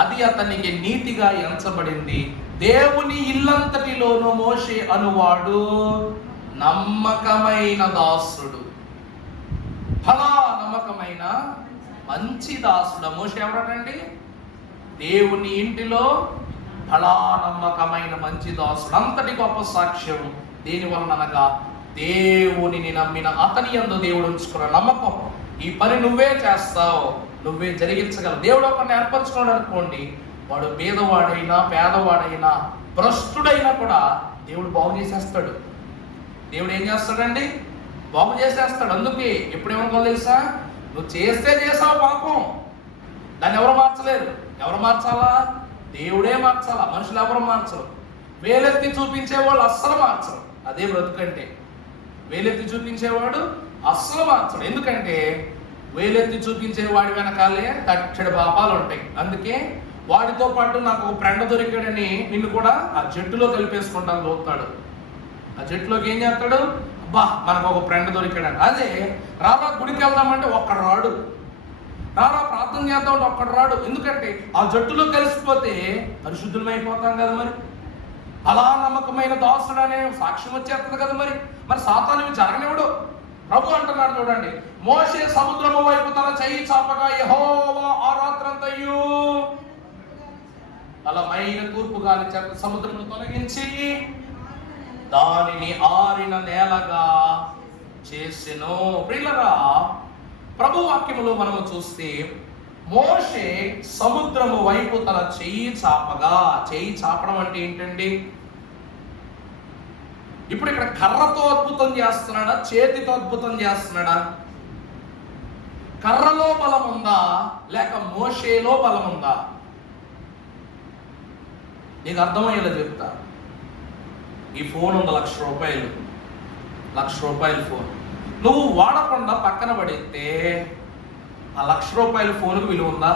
అది అతనికి నీతిగా ఎంచబడింది. దేవుని ఇల్లంతటిలోనూ మోషే అనువాడు నమ్మకమైన దాసుడు. ఫలా నమ్మకమైన మంచి దాసుడు. మోషే ఎవరటండి? దేవుని ఇంటిలో ఫలా నమ్మకమైన మంచి దాసుడు. అంతటి గొప్ప సాక్ష్యం దేని వలననగా దేవునిని నమ్మిన అతని యందు దేవుడు ఉంచుకున్న నమ్మకం. ఈ పని నువ్వే చేస్తావు, నువ్వే జరిగించగలవు. దేవుడు ఒకరిని ఏర్పరచుకున్నాడు అనుకోండి, వాడు పేదవాడైనా పేదవాడైనా భ్రష్టుడైనా కూడా దేవుడు బాగు చేసేస్తాడు. దేవుడు ఏం చేస్తాడండి? బాగు చేసేస్తాడు. అందుకే ఎప్పుడేమనుకోవాలి తెలుసా? నువ్వు చేస్తే చేసావు పాపం, దాన్ని ఎవరు మార్చలేరు. ఎవరు మార్చాలా? దేవుడే మార్చాలా. మనుషులు ఎవరు మార్చరు. వేలెత్తి చూపించేవాళ్ళు అస్సలు మార్చరు. అదే బ్రతుకంటే. వేలెత్తి చూపించేవాడు అస్సలు మార్చడు. ఎందుకంటే వేలెత్తి చూపించే వాడి వెనకాలే తట్టడి పాపాలు ఉంటాయి. అందుకే వాడితో పాటు నాకు ఒక ఫ్రెండ్ దొరికాడని నిన్ను కూడా ఆ జట్టులో కలిపేసుకుంటాను చూస్తాడు. ఆ జట్టులోకి ఏం చేస్తాడు? అబ్బా మనకు ఒక ఫ్రెండ్ దొరికాడని. అదే రారా గుడికి వెళ్దామంటే ఒక్కడు రాడు, రారా ప్రార్థన చేద్దామంటే ఒక్కడు రాడు. ఎందుకంటే ఆ జట్టులో కలిసిపోతే పరిశుద్ధులమైపోతాం కదా. మరి అలా నమ్మకమైన దాసుడు అనే సాక్ష్యం వచ్చేస్తుంది కదా. మరి సాతాను ఇవి జరగనివ్వడు. ప్రభు అంటున్నాడు చూడండి, మోషే సముద్రము వైపు తన చెయ్యి చాపగా యెహోవా ఆ రాత్రంతయు బలమైన తూర్పు గాలి చేత సముద్రమును తొలగించి దానిని ఆరిన నేలగా చేసెను. ప్రియులరా, ప్రభు వాక్యములో మనము చూస్తే మోషే సముద్రము వైపు తన చెయ్యి చాపగా, చెయ్యి చాపడం అంటే ఏంటండి? ఇప్పుడు ఇక్కడ కర్రతో అద్భుతం చేస్తున్నాడా, చేతితో అద్భుతం చేస్తున్నాడా? కర్రలో బలం ఉందా లేక మోషేలో బలం ఉందా? నీకు అర్థమయ్యేలా చెప్తా. ఈ ఫోన్ ఉంది, ₹1,00,000, ₹1,00,000 ఫోన్. నువ్వు వాడకుండా పక్కన పడితే ఆ ₹1,00,000 ఫోన్కు విలువ ఉందా?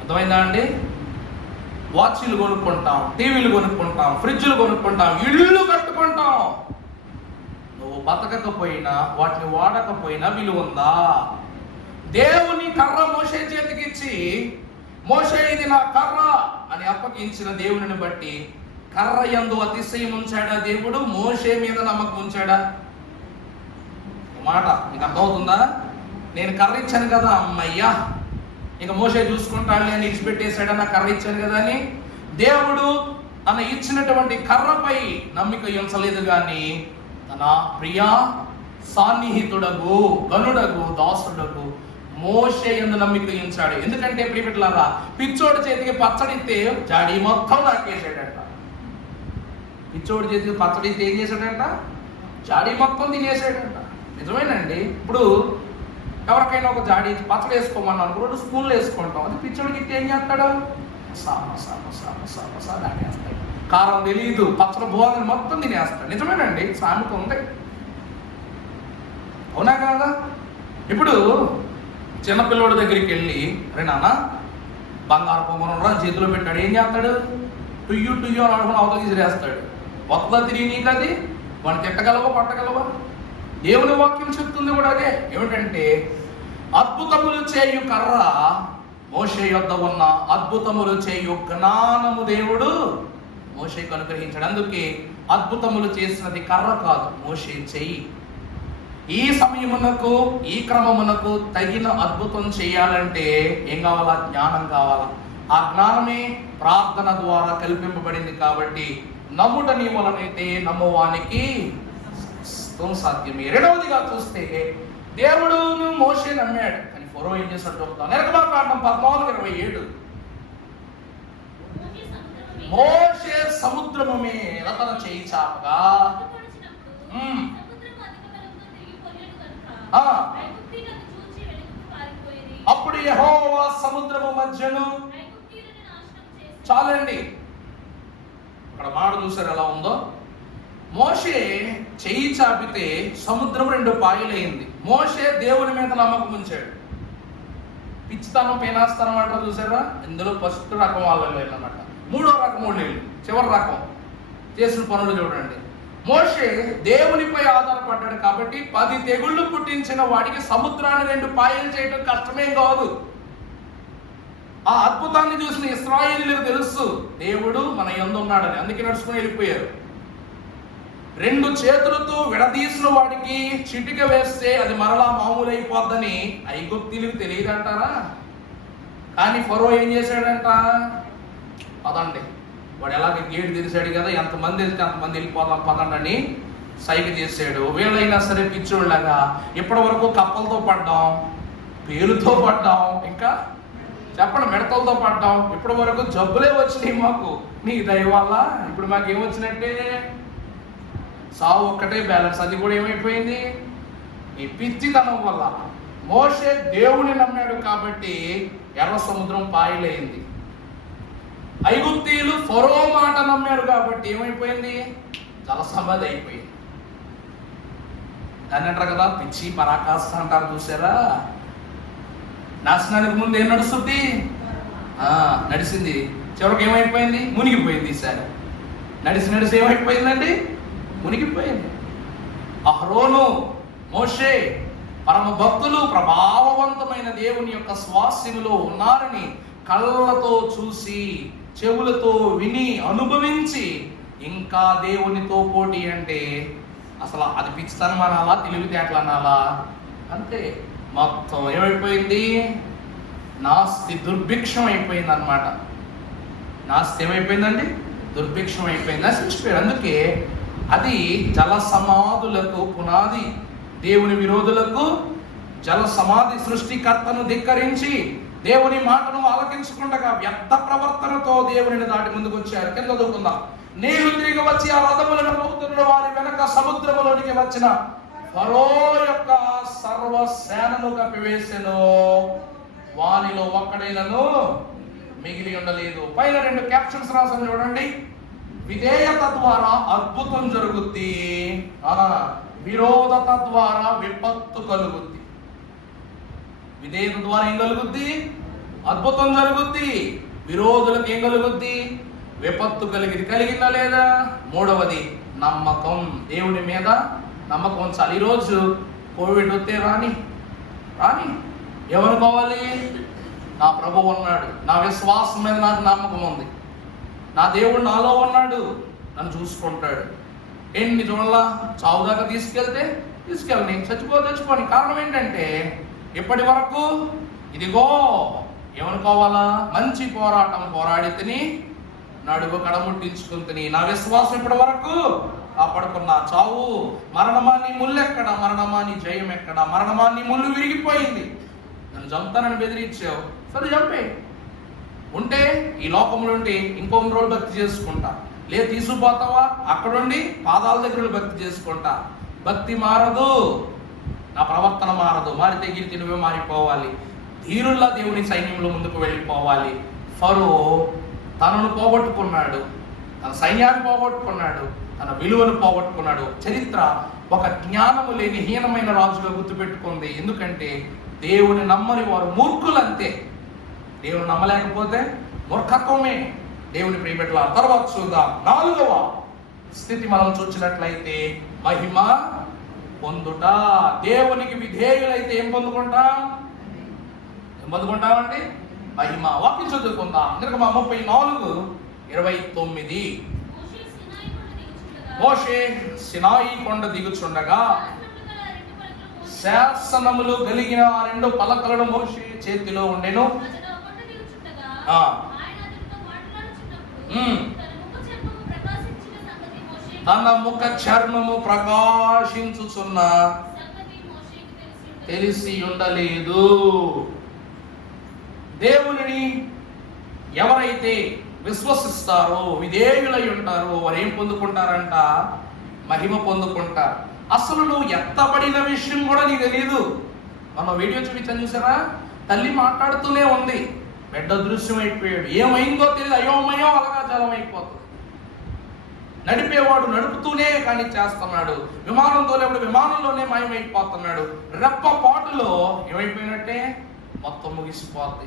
అర్థమైందా అండి? వాచ్లు కొనుక్కుంటాం, టీవీలు కొనుక్కుంటాం, ఫ్రిడ్జ్లు కొనుక్కుంటాం, ఇళ్ళు కట్టుకుంటాం. నువ్వు బతకకపోయినా వాటిని వాడకపోయినా విలువ ఉందా? దేవుని కర్ర మోషే చేతికిచ్చి, మోషే ఇది నా కర్ర అని అప్పగించిన దేవుని బట్టి కర్ర యందు అతిశయం ఉంచాడా దేవుడు? మోషే మీద నమ్మకం ఉంచాడా? మాట నీకు అర్థమవుతుందా? నేను కర్ర ఇచ్చాను కదా, అమ్మయ్యా ఇక మోషే చూసుకుంటాడు అని ఇచ్చిపెట్టేశాడు, నా కర్ర ఇచ్చాను కదా అని. దేవుడు తన ఇచ్చినటువంటి కర్రపై నమ్మిక ఉంచలేదు గాని తన ప్రియ సాన్నిహితుడగు గనుడగు దాసుడగు మోషే యందు నమ్మిక ఉంచాడు. ఎందుకంటే ప్రియబిడ్డలారా, పిచ్చోడి చేతికి పచ్చడిస్తే జాడి మొత్తం నాకేసాడట. పిచ్చోడి చేతికి పచ్చడిస్తే ఏం చేశాడంట? జాడి మొత్తం తినేసాడంట. నిజమేనండి. ఇప్పుడు ఎవరికైనా ఒక జాడి పచ్చడి వేసుకోమని అనుకో, స్పూన్లు వేసుకుంటాం. అది పిచ్చోడికి ఏం చేస్తాడు? దాటేస్తాడు. కారం తెలియదు, పచ్చడి బోధన మొత్తం తినేస్తాడు. నిజమేనండి, సామెత ఉంది. అవునా కాదా? ఇప్పుడు చిన్నపిల్లోడి దగ్గరికి వెళ్ళి, అరే నాన్న బంగారు పొంగను చేతిలో పెట్టాడు, ఏం చేస్తాడు? టుయ్యు టుయ్యు అని అనుకుని అవతల తీసిరేస్తాడు. కొత్తగా తిరిగి నీకు అది వాడిని తిట్టగలవా పట్టగలవా? దేవుని వాక్యం చెప్తుంది కూడా అదే. ఏమిటంటే అద్భుతములు చేయు కర్ర, మోషే యొద్ద ఉన్న అద్భుతములు చేయు జ్ఞానము దేవుడు మోషేకు అనుగ్రహించాడు. అందుకే అద్భుతములు చేసినది కర్ర కాదు, మోషే చెయ్యి. ఈ సమయమునకు ఈ క్రమమునకు తగిన అద్భుతం చేయాలంటే ఏం కావాలా? జ్ఞానం కావాలా. ఆ జ్ఞానమే ప్రార్థన ద్వారా కల్పింపబడింది. కాబట్టి నమ్ముట నీ వలనైతే నమ్మువానికి సాధ్యమే. రెండవదిగా చూస్తే దేవుడును మోషే నమ్మాడు, కానీ ఫరో ఏం చేశాడు చూద్దాం. నిర్గమకాండం 14:27. మోషే సముద్రము మీద తన చేయి చాపగా అప్పుడు యెహోవా సముద్రము మధ్యను, చాలండి ఇక్కడ మాట చూసారు ఎలా ఉందో. మోషే చెయ్యి చాపితే సముద్రం 2 పాయలైంది. మోషే దేవుని మీద నమ్మకం ఉంచాడు. పిచ్చితనం పేనాస్తనం అంటారు చూసారా, ఇందులో ఫస్ట్ రకం వాళ్ళు అన్నమాట. 3వ రకం వాళ్ళు, చివరి రకం చేసిన పనులు చూడండి. మోషే దేవునిపై ఆధారపడ్డాడు కాబట్టి 10 తెగుళ్ళు పుట్టించిన వాడికి సముద్రాన్ని 2 పాయలు చేయడం కష్టమేం కాదు. ఆ అద్భుతాన్ని చూసిన ఇశ్రాయేలీయులకు తెలుసు దేవుడు మన యందు ఉన్నాడని, అందుకే నడుచుకుని వెళ్ళిపోయారు. 2 చేతులతో విడదీసిన వాడికి చిటిక వేస్తే అది మరలా మామూలు అయిపోద్దని ఐగుప్తీయులకు తెలియదంటారా? కానీ ఫరో ఏం చేశాడంట? పదండి, వాడు ఎలాగ గేటు తెరిచాడు కదా, ఎంతమంది వెళ్తే అంతమంది వెళ్ళిపోదాం పదండి అని సైగ చేశాడు. వీళ్ళైనా సరే పిచ్చోళ్ళగా ఇప్పటి వరకు కప్పలతో పడ్డాం, పేరుతో పడ్డాం, ఇంకా చెప్పండి మిడతలతో పడ్డాం, ఇప్పటి వరకు జబ్బులే వచ్చినాయి మాకు నీ దయ వల్ల. ఇప్పుడు మాకు ఏమొచ్చినట్టే? సావు ఒక్కటే బ్యాలెన్స్, అది కూడా ఏమైపోయింది? ఈ పిచ్చితనం వల్ల. మోషే దేవుని నమ్మాడు కాబట్టి ఎర్ర సముద్రం పాయలైంది. ఐగుప్తీయులు ఫరో మాట నమ్మారు కాబట్టి ఏమైపోయింది? జలసమాధి అయిపోయింది. దాన్ని అంటారు కదా పిచ్చి పరాకాష్ఠ అంటారు చూసారా. నాశనానికి ముందు ఏం నడుస్తుంది? నడిచింది, చివరికి ఏమైపోయింది? మునిగిపోయింది. ఈసారి నడిచి ఏమైపోయిందండి? మునిగిపోయింది. అహరోను, మోషే పరమ భక్తులు, ప్రభావవంతమైన దేవుని యొక్క స్వాస్యములో ఉన్నారని కళ్ళతో చూసి చెవులతో విని అనుభవించి ఇంకా దేవునితో పోటీ అంటే అసలు అది పిచ్చితనం అనాలా, తెలివితేటలు అనాలా? అంతే. మొత్తం ఏమైపోయింది? నాస్తి దుర్భిక్షం అయిపోయింది అనమాట. నాస్తి ఏమైపోయిందండి? దుర్భిక్షం అయిపోయింది, నశించిపోయాడు. అందుకే అది జల సమాధులకు పునాది. దేవుని విరోధులకు జల సమాధి సృష్టికర్తను ధిక్కరించి దేవుని మాటను ఆలకించకుండా వ్యర్థ ప్రవర్తనతో దేవుని దాటి ముందుకు వచ్చారు. కింద చదువుకుందాం. నీళ్లు తిరిగి వచ్చి ఆ రథములను మోపుతున్న వారి వెనక సముద్రములోనికి వచ్చిన ఫరో యొక్క సర్వ సేనను కప్పివేసెను, వానిలో ఒక్కడైనను మిగిలి ఉండలేదు. పైన 2 క్యాప్షన్స్ రాసాను చూడండి. విధేయత ద్వారా అద్భుతం జరుగుద్ది, విరోధత ద్వారా విపత్తు కలుగుద్ది. విధేయత ద్వారా ఏం కలుగుద్ది? అద్భుతం జరుగుద్ది. విరోధులకు ఏం కలుగుద్ది? విపత్తు కలిగిందా లేదా? 3వది నమ్మకం. దేవుని మీద నమ్మకం ఉంచాలి. ఈరోజు కోవిడ్ వస్తే రాని ఏమనుకోవాలి? నా ప్రభువు ఉన్నాడు, నా విశ్వాసం మీద నాకు నమ్మకం ఉంది, నా దేవుడు నాలో ఉన్నాడు, నన్ను చూసుకుంటాడు. ఎన్ని చూడాలా? చావు దాకా తీసుకెళ్ళని, చచ్చిపోని. కారణం ఏంటంటే ఇప్పటి వరకు ఇదిగో ఏమనుకోవాలా? మంచి పోరాటం పోరాడి తిని నడుగు కడముట్టించుకుంటుని నా విశ్వాసం ఇప్పటి వరకు కాపాడుకున్నా. చావు మరణమా నీ ముళ్ళు ఎక్కడ, మరణమా నీ జయం ఎక్కడ, మరణమా నీ ముళ్ళు విరిగిపోయింది, నన్ను చంపుతానని బెదిరించావు, సరే చంపే. ఉంటే ఈ లోకంలో ఉండి ఇంకొన్ని రోజులు భక్తి చేసుకుంటా, లేదు తీసుకుపోతావా అక్కడుండి పాదాల దగ్గర భక్తి చేసుకుంటా. భక్తి మారదు, నా ప్రవర్తన మారదు, మారితే గిరికి నువ్వే మారిపోవాలి. ధీరుల్లా దేవుని సైన్యంలో ముందుకు వెళ్ళిపోవాలి. ఫరో తనను పోగొట్టుకున్నాడు, తన సైన్యాన్ని పోగొట్టుకున్నాడు, తన విలువను పోగొట్టుకున్నాడు. చరిత్ర ఒక జ్ఞానము లేని హీనమైన రాజుగా గుర్తుపెట్టుకుంది. ఎందుకంటే దేవుని నమ్మని వారు మూర్ఖులంతే. దేవుని నమ్మలేకపోతే మూర్ఖత్వమే. దేవుని ప్రియబిడ్డల తర్వాత చూద్దాం 4వ స్థితి మనం చూసినట్లయితే మహిమ పొందుట. దేవునికి విధేయులైతే ఏం పొందుకుంటామండి? మహిమ. వాక్యం చదువుకుందాం. నిర్గమ 34:29. మోషే సినాయి కొండ దిగుచుండగా శాసనములు కలిగిన ఆ 2 పలకలను మోషే చేతిలో ఉండెను. తన ముఖ చర్మము ప్రకాశించుచున్న తెలిసి ఉండలేదు. దేవుని ఎవరైతే విశ్వసిస్తారో, విధేయులై ఉంటారో, వారు ఏం పొందుకుంటారంట? మహిమ పొందుకుంటారు. అసలు నువ్వు ఎత్తబడిన విషయం కూడా నీకు తెలియదు. మనం వీడియో చూపించాను చూసారా, తల్లి మాట్లాడుతూనే ఉంది, బిడ్డ దృశ్యం అయిపోయాడు, ఏమైందో తెలియదు, అయోమయం అలగాజలం అయిపోతుంది. నడిపేవాడు నడుపుతూనే కానీ చేస్తున్నాడు, విమానం తోలేవాడు విమానంలోనే మాయమైపోతున్నాడు. రెప్ప పాటులో ఏమైపోయినట్టే మొత్తం ముగిసిపోద్ది.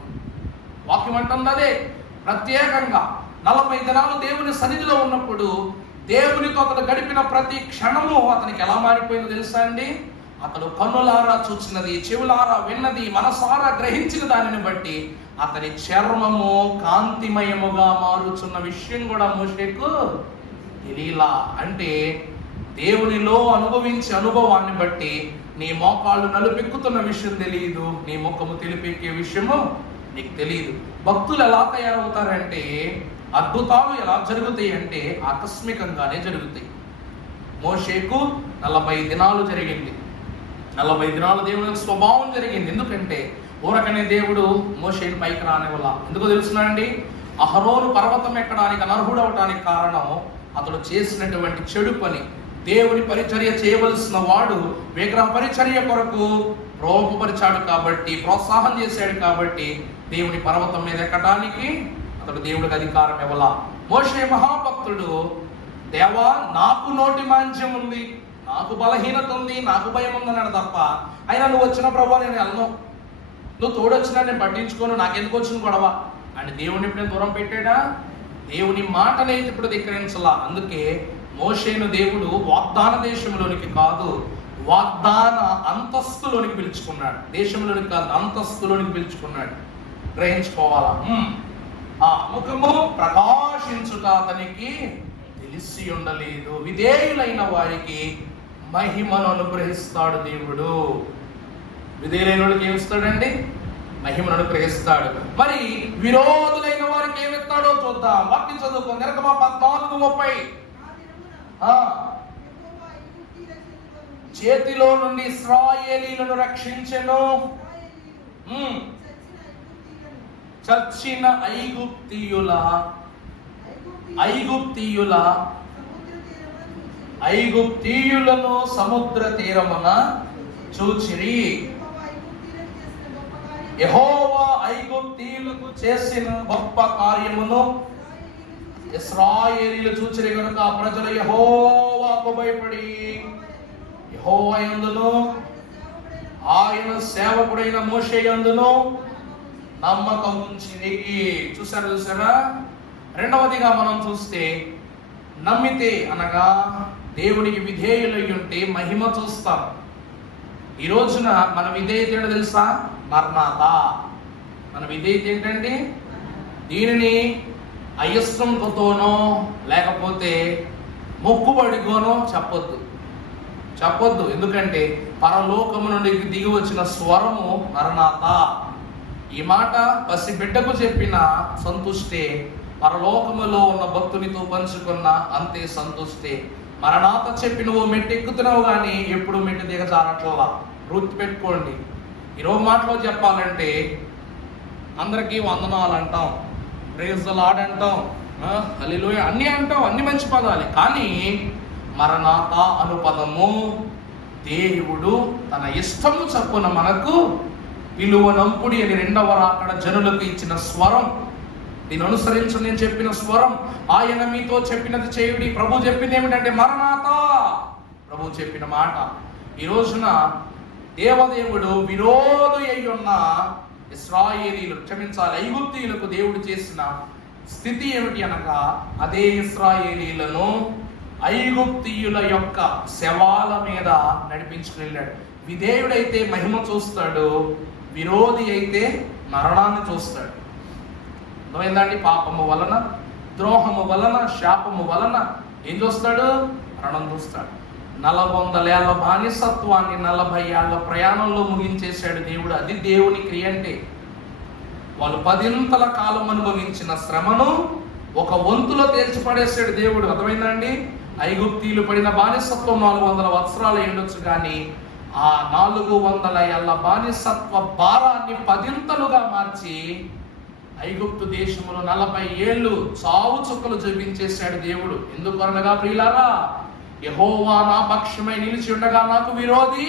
వాక్యం అంటుంది అదే. ప్రత్యేకంగా 40 దినాలు దేవుని సన్నిధిలో ఉన్నప్పుడు దేవునితో అతను గడిపిన ప్రతి క్షణము అతనికి ఎలా మారిపోయిందో తెలుసా అండి? అతడు కన్నులారా చూచినది, చెవులారా విన్నది, మనసారా గ్రహించిన దానిని బట్టి అతని చర్మము కాంతిమయముగా మారుచున్న విషయం కూడా మోషేకు తెలియలా. అంటే దేవునిలో అనుభవించే అనుభవాన్ని బట్టి నీ మోకాళ్ళు నలుపెక్కుతున్న విషయం తెలియదు, నీ ముఖము తెలిపెక్కే విషయము నీకు తెలియదు. భక్తులు ఎలా తయారవుతారంటే, అద్భుతాలు ఎలా జరుగుతాయి అంటే ఆకస్మికంగానే జరుగుతాయి. మోషేకు 40 దినాలు జరిగింది. 40 దినాలు దేవుని స్వభావం జరిగింది. ఎందుకంటే ఊరకనే దేవుడు మోషేని పైకి రానివ్వాల. ఎందుకో తెలుసునండి? అహరోను పర్వతం ఎక్కడానికి అనర్హుడు అవడానికి కారణం అతడు చేసినటువంటి చెడు పని. దేవుని పరిచర్య చేయవలసిన వాడు విగ్రహ పరిచర్య కొరకు ప్రోపరిచాడు కాబట్టి, ప్రోత్సాహం చేశాడు కాబట్టి దేవుని పర్వతం మీద ఎక్కడానికి అతడు దేవుడికి అధికారం ఇవ్వాల. మోషే మహాభక్తుడు, దేవా నాకు నోటి మాంద్యం ఉంది, నాకు బలహీనత ఉంది, నాకు భయం ఉందన్నాడు తప్ప, అయినా నువ్వు వచ్చిన ప్రభావ నేను వెళ్ళను, నువ్వు తోడొచ్చినా నేను పట్టించుకోను, నాకెందుకు వచ్చిన గొడవ అని దేవుని ఎప్పుడైనా దూరం పెట్టాడా? దేవుని మాటనైతే ఇప్పుడు ధిక్కరించలా. అందుకే మోషేను దేవుడు వాగ్దాన దేశంలోనికి కాదు, వాగ్దాన అంతస్తులోనికి పిలుచుకున్నాడు. దేశంలోనికి కాదు, అంతస్తులోనికి పిలుచుకున్నాడు. గ్రహించుకోవాలా? ఆ ముఖము ప్రకాశించుట అతనికి తెలిసి ఉండలేదు. విధేయులైన వారికి మహిమను అనుగ్రహిస్తాడు దేవుడు. విధేయులైన వాడికి ఏమిస్తాడండి? మహిమను అనుగ్రహిస్తాడు. మరి విరోధులైన వారికి ఏమిస్తాడో చూద్దాం. వాక్యం చదువుకో. నిర్గమ 14:30. చేతిలో నుండి ఇశ్రాయేలీయులను రక్షించెను. చచ్చిన ఐగుప్తీయులను సముద్ర తీరమున చూచిరి. యెహోవా ఐగుప్తీయులకు చేసిన గొప్ప కార్యమును ఇశ్రాయేలీయులు చూచిరి కనుక ఆ ప్రజలు యెహోవాకు భయపడి యెహోవా యందును ఆయన సేవకుడైన మోషే యందును నమ్మకం ఉంచిరి. చూసారా? రెండవదిగా మనం చూస్తే, నమ్మితే అనగా దేవునికి విధేయులై ఉంటే మహిమ చూస్తాం. ఈ రోజున మన విధేయత ఏంటో తెలుసా? మర్నాథ. మన విధేయత ఏంటండి? దీనిని అయిష్టంతోనో లేకపోతే మొక్కుబడిగోనో చెప్పొద్దు. ఎందుకంటే పరలోకము నుండి దిగి వచ్చిన స్వరము మరణాత. ఈ మాట పసి బిడ్డకు చెప్పిన సంతుష్టే పరలోకములో ఉన్న భక్తునితో పంచుకున్న అంతే సంతుష్టి. మరణాత చెప్పి నువ్వు మెట్టు ఎక్కుతున్నావు కానీ ఎప్పుడు మెట్టు దిగజారట్లా. గుర్తు పెట్టుకోండి. ఈరోజు మాటలో చెప్పాలంటే అందరికీ వందనాలు అంటాం, ప్రైజ్ ది లార్డ్ అంటాం, హల్లెలూయా అన్నీ అంటాం, అన్ని మంచి పదాలే. కానీ మరణాత అను పదము దేవుడు తన ఇష్టము చప్పున మనకు పిలువనంపుడి అని రెండవ రాకడ జనులకు ఇచ్చిన స్వరం. దీని అనుసరించు నేను చెప్పిన స్వరం, ఆయన మీతో చెప్పినది చేయుడి. ప్రభు చెప్పింది ఏమిటంటే మరణాత. ప్రభు చెప్పిన మాట. ఈ రోజున దేవదేవుడు విరోధి అయి ఉన్న ఇశ్రాయేలీలు, క్షమించాలి, ఐగుప్తీయులకు దేవుడు చేసిన స్థితి ఏమిటి అనగా, అదే ఇశ్రాయేలీలను ఐగుప్తీయుల యొక్క శవాల మీద నడిపించుకుని వెళ్ళాడు. విధేయుడైతే మహిమ చూస్తాడు, విరోధి అయితే మరణాన్ని చూస్తాడు. అర్థమైందండి? పాపము వలన, ద్రోహము వలన, శాపము వలన ఏం చూస్తాడు? మరణం చూస్తాడు. 400 ఏళ్ల బానిసత్వాన్ని 40 ఏళ్ల ప్రయాణంలో ముగించేశాడు దేవుడు. అది దేవుని క్రియ అంటే. వాళ్ళు 10 కాలం అనుభవించిన శ్రమను 1 వంతులో తేల్చిపడేశాడు దేవుడు. అర్థమైందండి? ఐగుప్తీయులు పడిన బానిసత్వం 400 వత్సరాలు ఉండొచ్చు, కానీ ఆ 400 ఏళ్ల బానిసత్వ భారాన్ని 10 మార్చి ఐగుప్తు దేశంలో 40 ఏళ్ళు చావు చుక్కలు చూపించేశాడు దేవుడు. ఎందుకనగా ప్రియులారా, యెహోవా నా పక్షమై నిలిచి ఉండగా నాకు విరోధి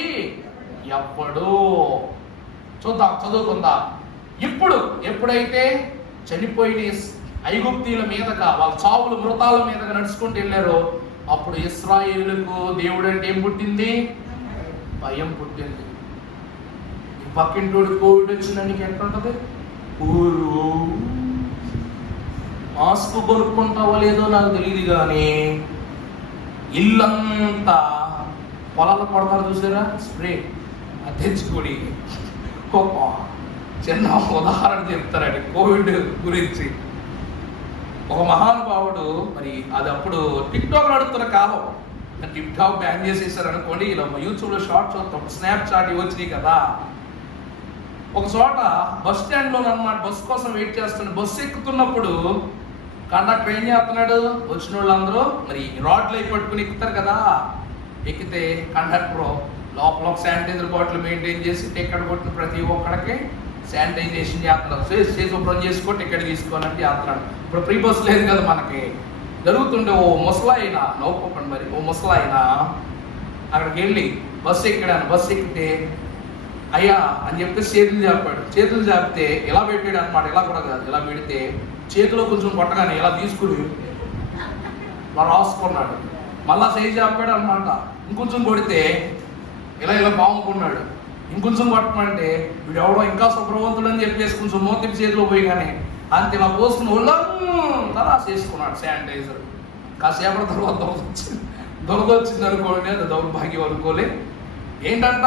ఎవ్వడు. చూద్దాం, చదువుకుందాం. ఇప్పుడు ఎప్పుడైతే చనిపోయిన ఐగుప్తీయుల మీదగా, వాళ్ళ చావులు మృతాల మీదగా నడుచుకుంటూ వెళ్ళారో, అప్పుడు ఇశ్రాయేలులకు దేవుడు అంటే ఏం పుట్టింది? భయం పుట్టింది. ఈ పక్కింటోడు కోవిడ్ వచ్చినానికి ఎట్లుంటది? మాస్క్ కొనుక్కుంటావో లేదో నాకు తెలియదు, కానీ ఇల్లంతా పొలాలు కొడతారు చూసారా, స్ప్రే అది తెచ్చుకొని చిన్న ఉదాహరణ చెప్తారండి కోవిడ్ గురించి. ఒక మహానుభావుడు, మరి అది అప్పుడు టిక్ టాక్ నడుస్తున్న కాలం, టిక్ టాక్ బ్యాన్ చేసేసారు అనుకోండి, ఇలా యూట్యూబ్లో షార్ట్ చూస్తాం, స్నాప్ చాట్ వచ్చినాయి కదా. ఒక చోట బస్ స్టాండ్లో అన్నమాట, బస్ కోసం వెయిట్ చేస్తున్న, బస్సు ఎక్కుతున్నప్పుడు కండక్టర్ ఏం చేస్తున్నాడు, వచ్చిన వాళ్ళందరూ మరి రాడ్లు అయి పట్టుకుని ఎక్కుతారు కదా. ఎక్కితే కండక్టర్ లోపల ఒక శానిటైజర్ బాటిల్ మెయింటైన్ చేసి టికెట్ కొట్టిన ప్రతి ఒక్కడికి శానిటైజేషన్ చేస్తున్నాడు. చేసి శుభ్రం చేసుకో, టికెట్ తీసుకోవాలంటే చేస్తున్నాడు. ఇప్పుడు ప్రీ బస్ లేదు కదా మనకి. జరుగుతుండే ఓ ముసలాయినా, నవ్వుకోకండి మరి, ఓ ముసలాయినా అక్కడికి వెళ్ళి బస్సు ఎక్కాడు. బస్సు ఎక్కితే అయ్యా అని చెప్తే చేతులు చాపాడు. చేతులు చాపితే ఇలా పెట్టాడు అనమాట, ఇలా కూడా కాదు, ఇలా పెడితే చేతిలో కొంచెం కొట్టగానే ఇలా తీసుకుని ఇలా రాసుకున్నాడు. మళ్ళా చేయి చాపాడు అనమాట, ఇంకొంచెం కొడితే ఇలా ఇలా బాగుకున్నాడు. ఇంకొంచెం కొట్టమంటే వీడు ఎవడో ఇంకా శుభ్రవంతుడు అని చెప్పేసి కొంచెం మోతికి చేతిలో పోయి కానీ అంతే ఇలా పోసుకుని ఒళ్ళంతా రాసేసుకున్నాడు శానిటైజర్. కాసేపటి తర్వాత దొరద వచ్చింది అనుకోండి, అది దౌర్భాగ్యం అనుకోలే. ఏంటంట,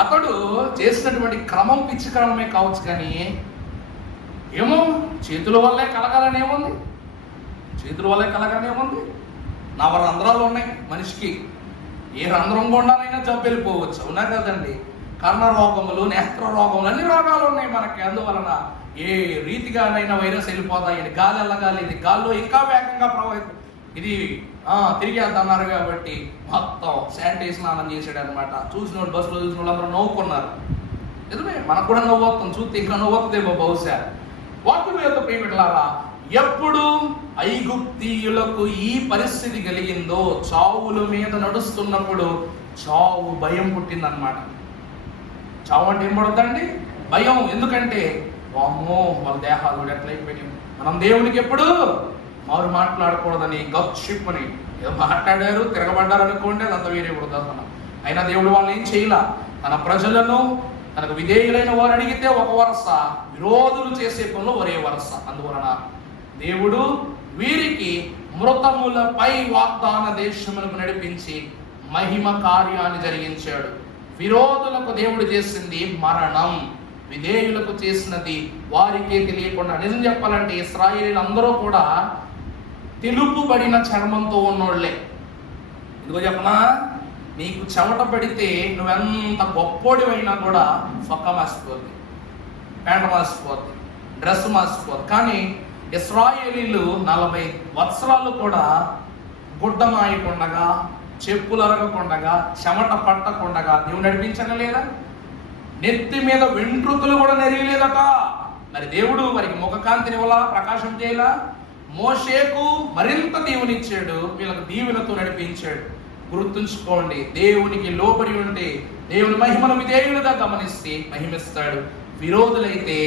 అతడు చేసినటువంటి క్రమం పిచ్చి క్రమమే కావచ్చు, కానీ ఏమో చేతుల వల్లే కలగాలని ఏముంది, చేతుల వల్లే కలగానే ఉంది. 4 రంధ్రాలు ఉన్నాయి మనిషికి, ఏ రంధ్రం గుండానైనా జబ్బు వెళ్ళిపోవచ్చు, అవునా కదండి? కర్ణ రోగములు, నేత్ర రోగములు, అన్ని రోగాలు ఉన్నాయి మనకి. అందువలన ఏ రీతిగానైనా వైరస్ వెళ్ళిపోతాయని, గాలి వెళ్ళగాలి, ఇది గాల్లో ఇంకా వేగంగా ప్రవహిస్తుంది, ఇది తిరిగి వెళ్తున్నారు కాబట్టి మొత్తం శానిటైజ్ స్నానం చేసాడు అనమాట. చూసిన వాళ్ళు, బస్సులో చూసిన వాళ్ళు అందరూ నవ్వుకున్నారు. నిజమే, మనకు కూడా నవ్వుతాం, చూస్తే ఇంకా నవ్వుతుందేమో బహుశా. వాటి మీద ప్రియమిట్లారా, ఎప్పుడు ఐగుప్తీయులకు ఈ పరిస్థితి కలిగిందో, చావుల మీద నడుస్తున్నప్పుడు చావు భయం పుట్టిందనమాట. చావు అంటే ఏం పడుతుందండి? భయం. ఎందుకంటే వామ్మో వాళ్ళ దేహాలు కూడా ఎట్లయిపోయినాయి. మనం దేవునికి ఎప్పుడు మారు మాట్లాడకూడదని గప్షిప్ని ఏదో మాట్లాడారు, తిరగబడ్డారు అనుకోండి, అదంతా వేరే ఉదాహరణ. అయినా దేవుడు వాళ్ళని ఏం చేయలా. తన ప్రజలను, తనకు విధేయులైన వారు అడిగితే ఒక వరస, విరోధులు చేసే పనులు ఒరే వరస. అందువలన దేవుడు వీరికి మృతములపై వాగ్దాన దేశములకు నడిపించి మహిమ కార్యాన్ని జరిగించాడు. విరోధులకు దేవుడు చేసింది మరణం, విధేయులకు చేసినది వారికే తెలియకుండా. నిజం చెప్పాలంటే ఇశ్రాయేలీయులు అందరూ కూడా తెలుపుబడిన చర్మంతో ఉన్నోళ్లే. ఇదిగో చెప్పనా, నీకు చెమట పడితే నువ్వెంత గొప్పోడివైనా కూడా సొక్క మాసిపోద్ది, ప్యాంట మాసిపోద్ది, డ్రెస్ మాసిపోద్ది. కానీ ఇశ్రాయేలీలు 40 వత్సరాలు కూడా గుడ్డ మాయకుండగా, చెప్పులు అరగకుండగా, చెమట పట్టకుండగా దేవుడు నడిపించగలేదా? నెత్తి మీద వెంట్రుకలు కూడా నెరగలేదట. మరి దేవుడు వారికి ముఖకాంతినివ్వలా, ప్రకాశం చేయలా? మోషేకు మరింత దీవెనిచ్చాడు, వీళ్ళకు దీవెనతో నడిపించాడు. గుర్తుంచుకోండి, దేవునికి లోబడి ఉంటే దేవుని మహిమను విధేయులుగా గమనిస్తే మహిమిస్తాడు. విరోధులైతే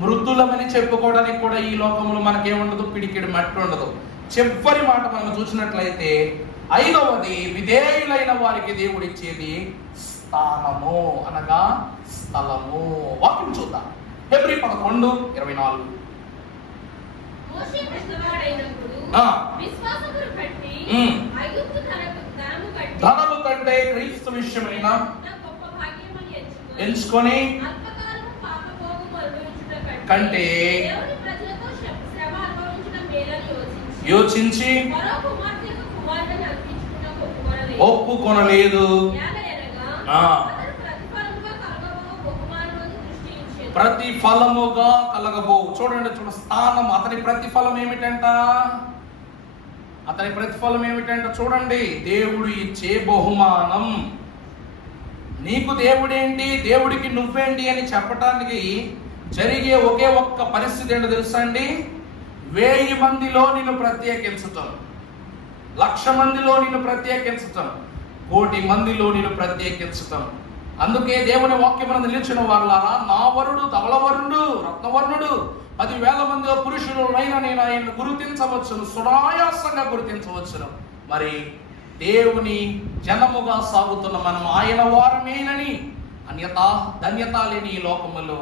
మృదులమని చెప్పుకోవడానికి కూడా ఈ లోకంలో మనకేముండదు, పిడికిడి మట్టి ఉండదు. చివరి మాట మనం చూసినట్లయితే 5వది, విధేయులైన వారికి దేవుడు ఇచ్చేది స్థానము, అనగా స్థలము. వాక్యం చూద్దాం. హెబ్రీ 11:24. ధనము కంటే క్రీస్తు విషయమైన ఎంచుకొని కంటే యోచించి ఒప్పుకొనలేదు. ప్రతిఫలముగా కలగబో. చూడండి, స్థానం. అతని ప్రతిఫలం ఏమిటంట? చూడండి, దేవుడు ఇచ్చే బహుమానం. నీకు దేవుడేంటి, దేవుడికి నువ్వేంటి అని చెప్పటానికి జరిగే ఒకే ఒక్క పరిస్థితి ఏంటో తెలుసా అండి? 1000 మందిలో నిన్ను ప్రత్యేకించటం, 1,00,000 మందిలో నిన్ను ప్రత్యేకించటం, 1,00,00,000 మందిలో నిన్ను ప్రత్యేకించటం. అందుకే దేవుని వాక్యమున నిలిచిన వారులారా, నా వరుడు ధవళవర్ణుడు, రత్నవర్ణుడు, 10,000 మందిలో పురుషులైన నేను ఆయన్ని గుర్తించవచ్చును, సునాయాసంగా గుర్తించవచ్చును. మరి దేవుని జనముగా సాగుతున్న మనం ఆయన వారమేనని ధన్యత లేని ఈ లోకములో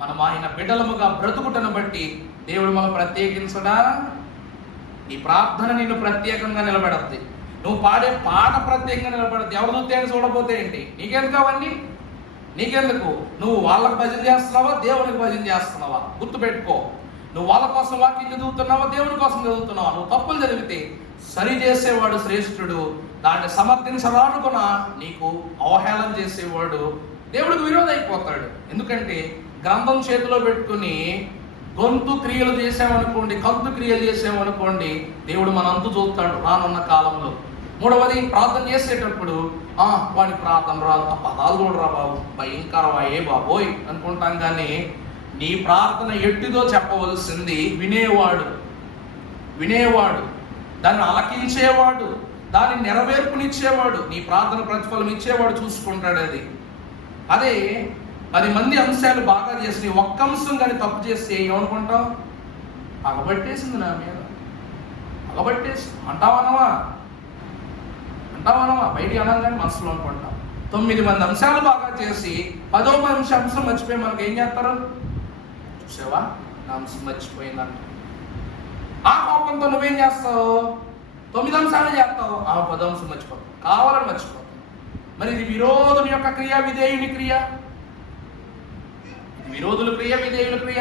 మనం ఆయన బిడ్డలముగా బ్రతుకుటను బట్టి దేవుడు మనం ప్రత్యేకించడా? ఈ ప్రార్థన నిన్ను ప్రత్యేకంగా నిలబెడద్ది. నువ్వు పాడే పాట ప్రత్యేకంగా నిలబడద్దు. ఎవరు చూస్తేనే చూడబోతే ఏంటి? నీకెందుకు అవన్నీ? నీకెందుకు? నువ్వు వాళ్ళకు భజన చేస్తున్నావా, దేవునికి భజన చేస్తున్నావా? గుర్తుపెట్టుకో. నువ్వు వాళ్ళ కోసం వాక్యం చదువుతున్నావా, దేవుని కోసం చదువుతున్నావా? నువ్వు తప్పులు చదివితే సరి చేసేవాడు శ్రేష్ఠుడు, దాన్ని సమర్థించరానుకున్నా నీకు అవహేళన చేసేవాడు దేవుడికి విరోధం అయిపోతాడు. ఎందుకంటే గ్రంథం చేతిలో పెట్టుకుని గొంతు క్రియలు చేసామనుకోండి, కంతు క్రియలు చేసామనుకోండి, దేవుడు మన అంతు చూస్తాడు రానున్న కాలంలో. 3వది, ప్రార్థన చేసేటప్పుడు వాడి ప్రార్థన రాదు, ఆ పదాలు చూడరా బాబు, భయంకరమయ్యే బాబోయ్ అనుకుంటాం. కానీ నీ ప్రార్థన ఎట్టిదో చెప్పవలసింది వినేవాడు, దాన్ని ఆలకించేవాడు, దాన్ని నెరవేర్పునిచ్చేవాడు, నీ ప్రార్థన ప్రతిఫలం ఇచ్చేవాడు చూసుకుంటాడు. అదే 10 మంది అంశాలు బాగా చేసి ఒక్క అంశం కానీ తప్పు చేస్తే ఏమనుకుంటావు? పగబట్టేసింది నా మీద, పగబట్టేసి అంటావనవా బయటికి అనగానే మనసులో అనుకుంటాం. 9 మంది అంశాలు బాగా చేసి 10వ అంశం మర్చిపోయి మనకు ఏం చేస్తారు? చూసావా, నా అంశం మర్చిపోయిందంట. ఆ కోపంతో నువ్వేం చేస్తావు? 9 అంశాలు చేస్తావు, 10వ అంశం మర్చిపోతావు, కావాలని మర్చిపోతావు. మరి ఇది విరోధుని యొక్క క్రియ, విధేయుని క్రియ. విరోధుల క్రియ, విధేయుల క్రియ.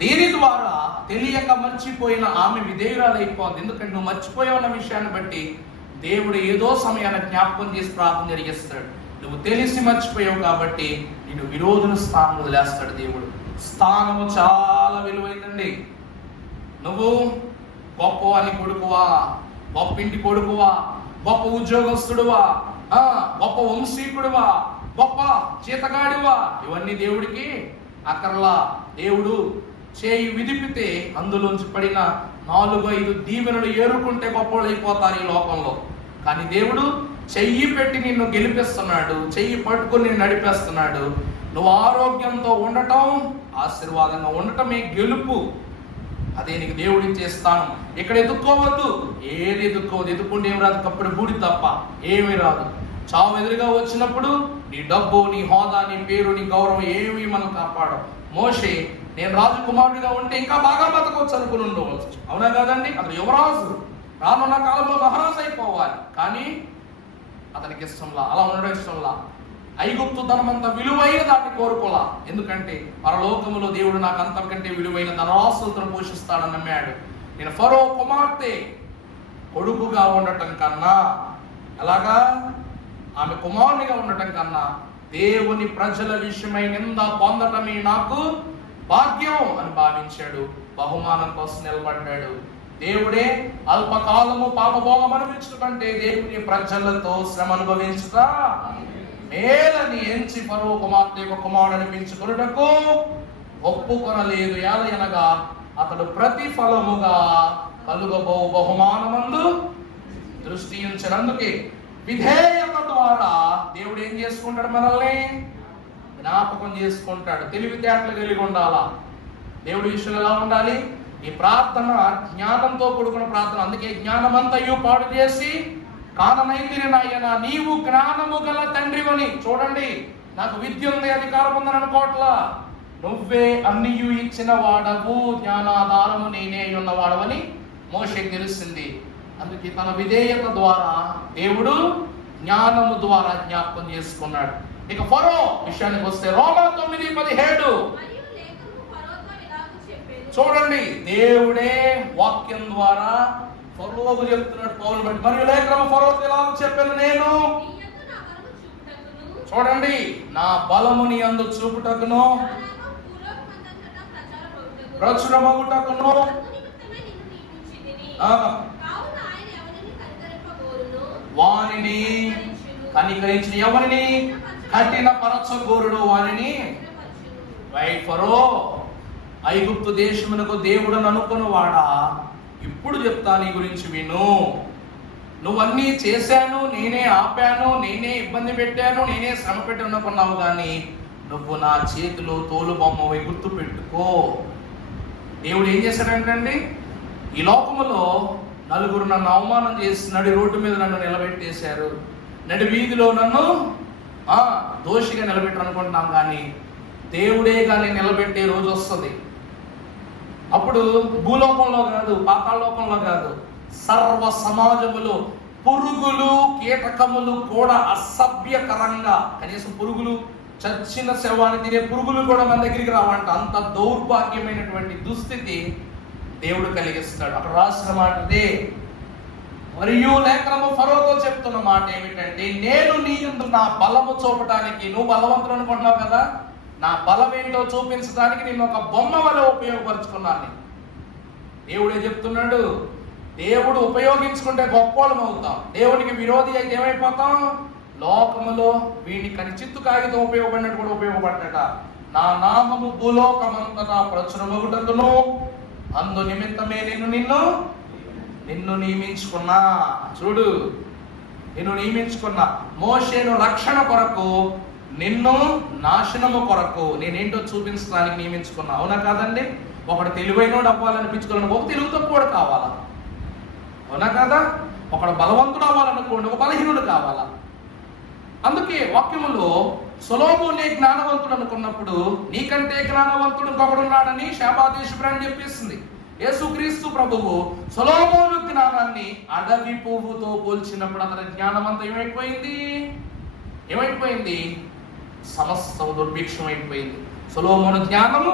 దీని ద్వారా తెలియక మర్చిపోయిన ఆమె విధేయురాలైపోతుంది. ఎందుకంటే నువ్వు మర్చిపోయావన్న విషయాన్ని బట్టి దేవుడు ఏదో సమయాన్ని జ్ఞాపకం చేసి ప్రార్థన జరిగిస్తాడు. నువ్వు తెలిసి మర్చిపోయావు కాబట్టి నేను విరోధుల స్థానం వదిలేస్తాడు దేవుడు. స్థానము చాలా విలువైందండి. నువ్వు గొప్ప అని కొడుకువా, గొప్ప ఇంటి కొడుకువా, గొప్ప ఉద్యోగస్తుడువా, గొప్ప వంశీకుడువా, గొప్ప జీతగాడివా, ఇవన్నీ దేవుడికి అక్కర్లా. దేవుడు చేయి విదిపితే అందులోంచి పడిన 4-5 దీవెనలు ఏరుకుంటే గొప్పవాళ్ళు అయిపోతారు ఈ లోకంలో. కానీ దేవుడు చెయ్యి పెట్టి నిన్ను గెలిపిస్తున్నాడు, చెయ్యి పట్టుకుని నిన్ను నడిపేస్తున్నాడు. నువ్వు ఆరోగ్యంతో ఉండటం, ఆశీర్వాదంగా ఉండటమే గెలుపు. అదే నీకు దేవుడు ఇచ్చే స్థానం. ఇక్కడ ఎదుక్కోవద్దు, ఏది ఎదుక్కోవద్దు. ఎదుక్కుంటే ఏమి రాదు, కప్పుడు బూడి తప్ప ఏమీ రాదు. చావు ఎదురుగా వచ్చినప్పుడు నీ డబ్బు, నీ హోదా, నీ పేరు, నీ గౌరవం ఏమీ మనం కాపాడవు. మోషే నేను రాజకుమారుడిగా ఉంటే ఇంకా బాగా బతకవచ్చు అనుకుని ఉండవచ్చు, అవునా కాదండి? అతను యువరాజు, రానున్న కాలంలో మహారాజు అయిపోవాలి. కానీ అతనికి ఇష్టంలా, అలా ఉండడం ఇష్టంలా. ఐగుప్తు ధనమంత విలువైన దాన్ని కోరుకోలా. ఎందుకంటే పరలోకములో దేవుడు నాకు అంతకంటే విలువైన ధనరాశులతో పోషిస్తాడని నమ్మాడు. నేను ఫరో కుమార్తె కొడుకుగా ఉండటం కన్నా, ఎలాగా ఆమె కుమారునిగా ఉండటం కన్నా దేవుని ప్రజల విషయమై నింద పొందటమే నాకు భాగ్యం అని భావించాడు. బహుమానం కోసం నిలబడ్డాడు. దేవుడే అల్పకాలము పాపభోగం అనుభవించుట కంటే దేవుని ప్రజలతో శ్రమ అనుభవించుట మేలని ఎంచి ఫరో కుమార్తె యొక్క కుమారుడు అనిపించుకొనుటకు ఒప్పుకొనలేదు. ఏలయనగా అతడు ప్రతిఫలముగా కలుగబో బహుమానమందు దృష్టి ఉంచినందుకే విధేయత ద్వారా దేవుడు ఏం చేసుకుంటాడు? మనల్ని జ్ఞాపకం చేసుకుంటాడు. తెలివితేటలు కలిగి ఉండాలా. దేవుడి విషయంలో ఎలా ఉండాలి? ఈ ప్రార్థన జ్ఞానంతో కూడుకున్న ప్రార్థన. అందుకే జ్ఞానమంతయు పాడు చేసి కాననైతిని నాయన నీవు జ్ఞానము గల తండ్రివని. చూడండి, నాకు విద్య ఉంది, అధికారం ఉందని అనుకోవట్లా. నువ్వే అన్నియు ఇచ్చిన వాడవు, జ్ఞానాధారము నేనే ఉన్నవాడవని మోషేకి తెలిసింది. అందుకే తన విధేయత ద్వారా దేవుడు జ్ఞానము ద్వారా జ్ఞాపకం చేసుకున్నాడు. ఇక ఫరో విషయానికి వస్తే రోమా 9:17 చూడండి, దేవుడే వాక్యం ద్వారా ఫరోకు చెప్తున్నాడు పౌలు బట్టి. మరియు లేఖనము ఫరోకు ఎలా చెప్పాను? నేను చూడండి, నా బలము నీ యందు చూపుటకును ప్రచురమగుటకును వానిని కనికరించిన ఎవరిని కఠిన పరచగోరుడు వారిని. ఫరో, ఐగుప్తు దేశమునకు దేవుడని అనుకున్నవాడా, ఇప్పుడు చెప్తా నీ గురించి విను. నువ్వన్నీ చేశాను, నేనే ఆపాను, నేనే ఇబ్బంది పెట్టాను, నేనే శ్రమ పెట్టి అనుకున్నావు, కానీ నువ్వు నా చేతిలో తోలు బొమ్మవి గుర్తు పెట్టుకో. దేవుడు ఏం చేశాడంటండి? ఈ లోకములో నలుగురు నన్ను అవమానం చేసి నడి రోడ్డు మీద నన్ను నిలబెట్టేశారు, నడి వీధిలో నన్ను దోషిగా నిలబెట్టారు అనుకుంటున్నాం, కానీ దేవుడే కానీ నిలబెట్టే రోజు వస్తుంది. అప్పుడు భూలోకంలో కాదు, పాతాళలోకంలో కాదు, సర్వ సమాజములో పురుగులు కీటకములు కూడా అసభ్యకరంగా, కనీసం పురుగులు చచ్చిన శవాన్ని తినే పురుగులు కూడా మన దగ్గరికి రావంట. అంత దౌర్భాగ్యమైనటువంటి దుస్థితి దేవుడు కలిగిస్తాడు. అక్కడ రాసిన మాట ఇదే. మరియు లేఖనము ఫరోతో చెప్తున్న మాట ఏమిటంటే, నేను నీ యందు నా బలము చూపడానికి, నువ్వు బలవంతుడు అనుకుంటున్నావు కదా, నా బలం ఏంటో చూపించడానికి నేను ఒక బొమ్మ వల్ల ఉపయోగపరుచుకున్నాను. దేవుడే చెప్తున్నాడు. దేవుడు ఉపయోగించుకుంటే గొప్పవాళ్ళం అవుతాం, దేవునికి విరోధి అయితే ఏమైపోతాం? లోకములో వీడిని కని చిత్తు కాగితం ఉపయోగపడినట్టు కూడా ఉపయోగపడ్డట. నా నామము భూలోకమంతటా ప్రచురమగుటకును అందు నిమిత్తమే నిన్ను నియమించుకున్నా. చూడు, నిన్ను నియమించుకున్నా. మోషేను రక్షణ కొరకు, నిన్ను నాశనము కొరకు నేనేంటో చూపించడానికి నియమించుకున్నా. అవునా కాదండి? ఒకడు తెలివైనోడు అవ్వాలనిపించుకోవాలని ఒక తెలివి తక్కువడు కావాలా? అవునా కాదా? ఒకడు బలవంతుడు అవ్వాలనుకోండి, ఒక బలహీనుడు కావాలా? అందుకే వాక్యములో సొలొమోనే జ్ఞానవంతుడు అనుకున్నప్పుడు నీకంటే జ్ఞానవంతుడు ఇంకొకడున్నాడని శాపాదేశుడు అని చెప్పేసింది. యేసుక్రీస్తు ప్రభువు సొలొమోను జ్ఞానాన్ని అడవి పువ్వుతో పోల్చినప్పుడు అతని జ్ఞానమంతా ఏమైపోయింది? సమస్తం దుర్భిక్షం అయిపోయింది. సొలొమోను జ్ఞానము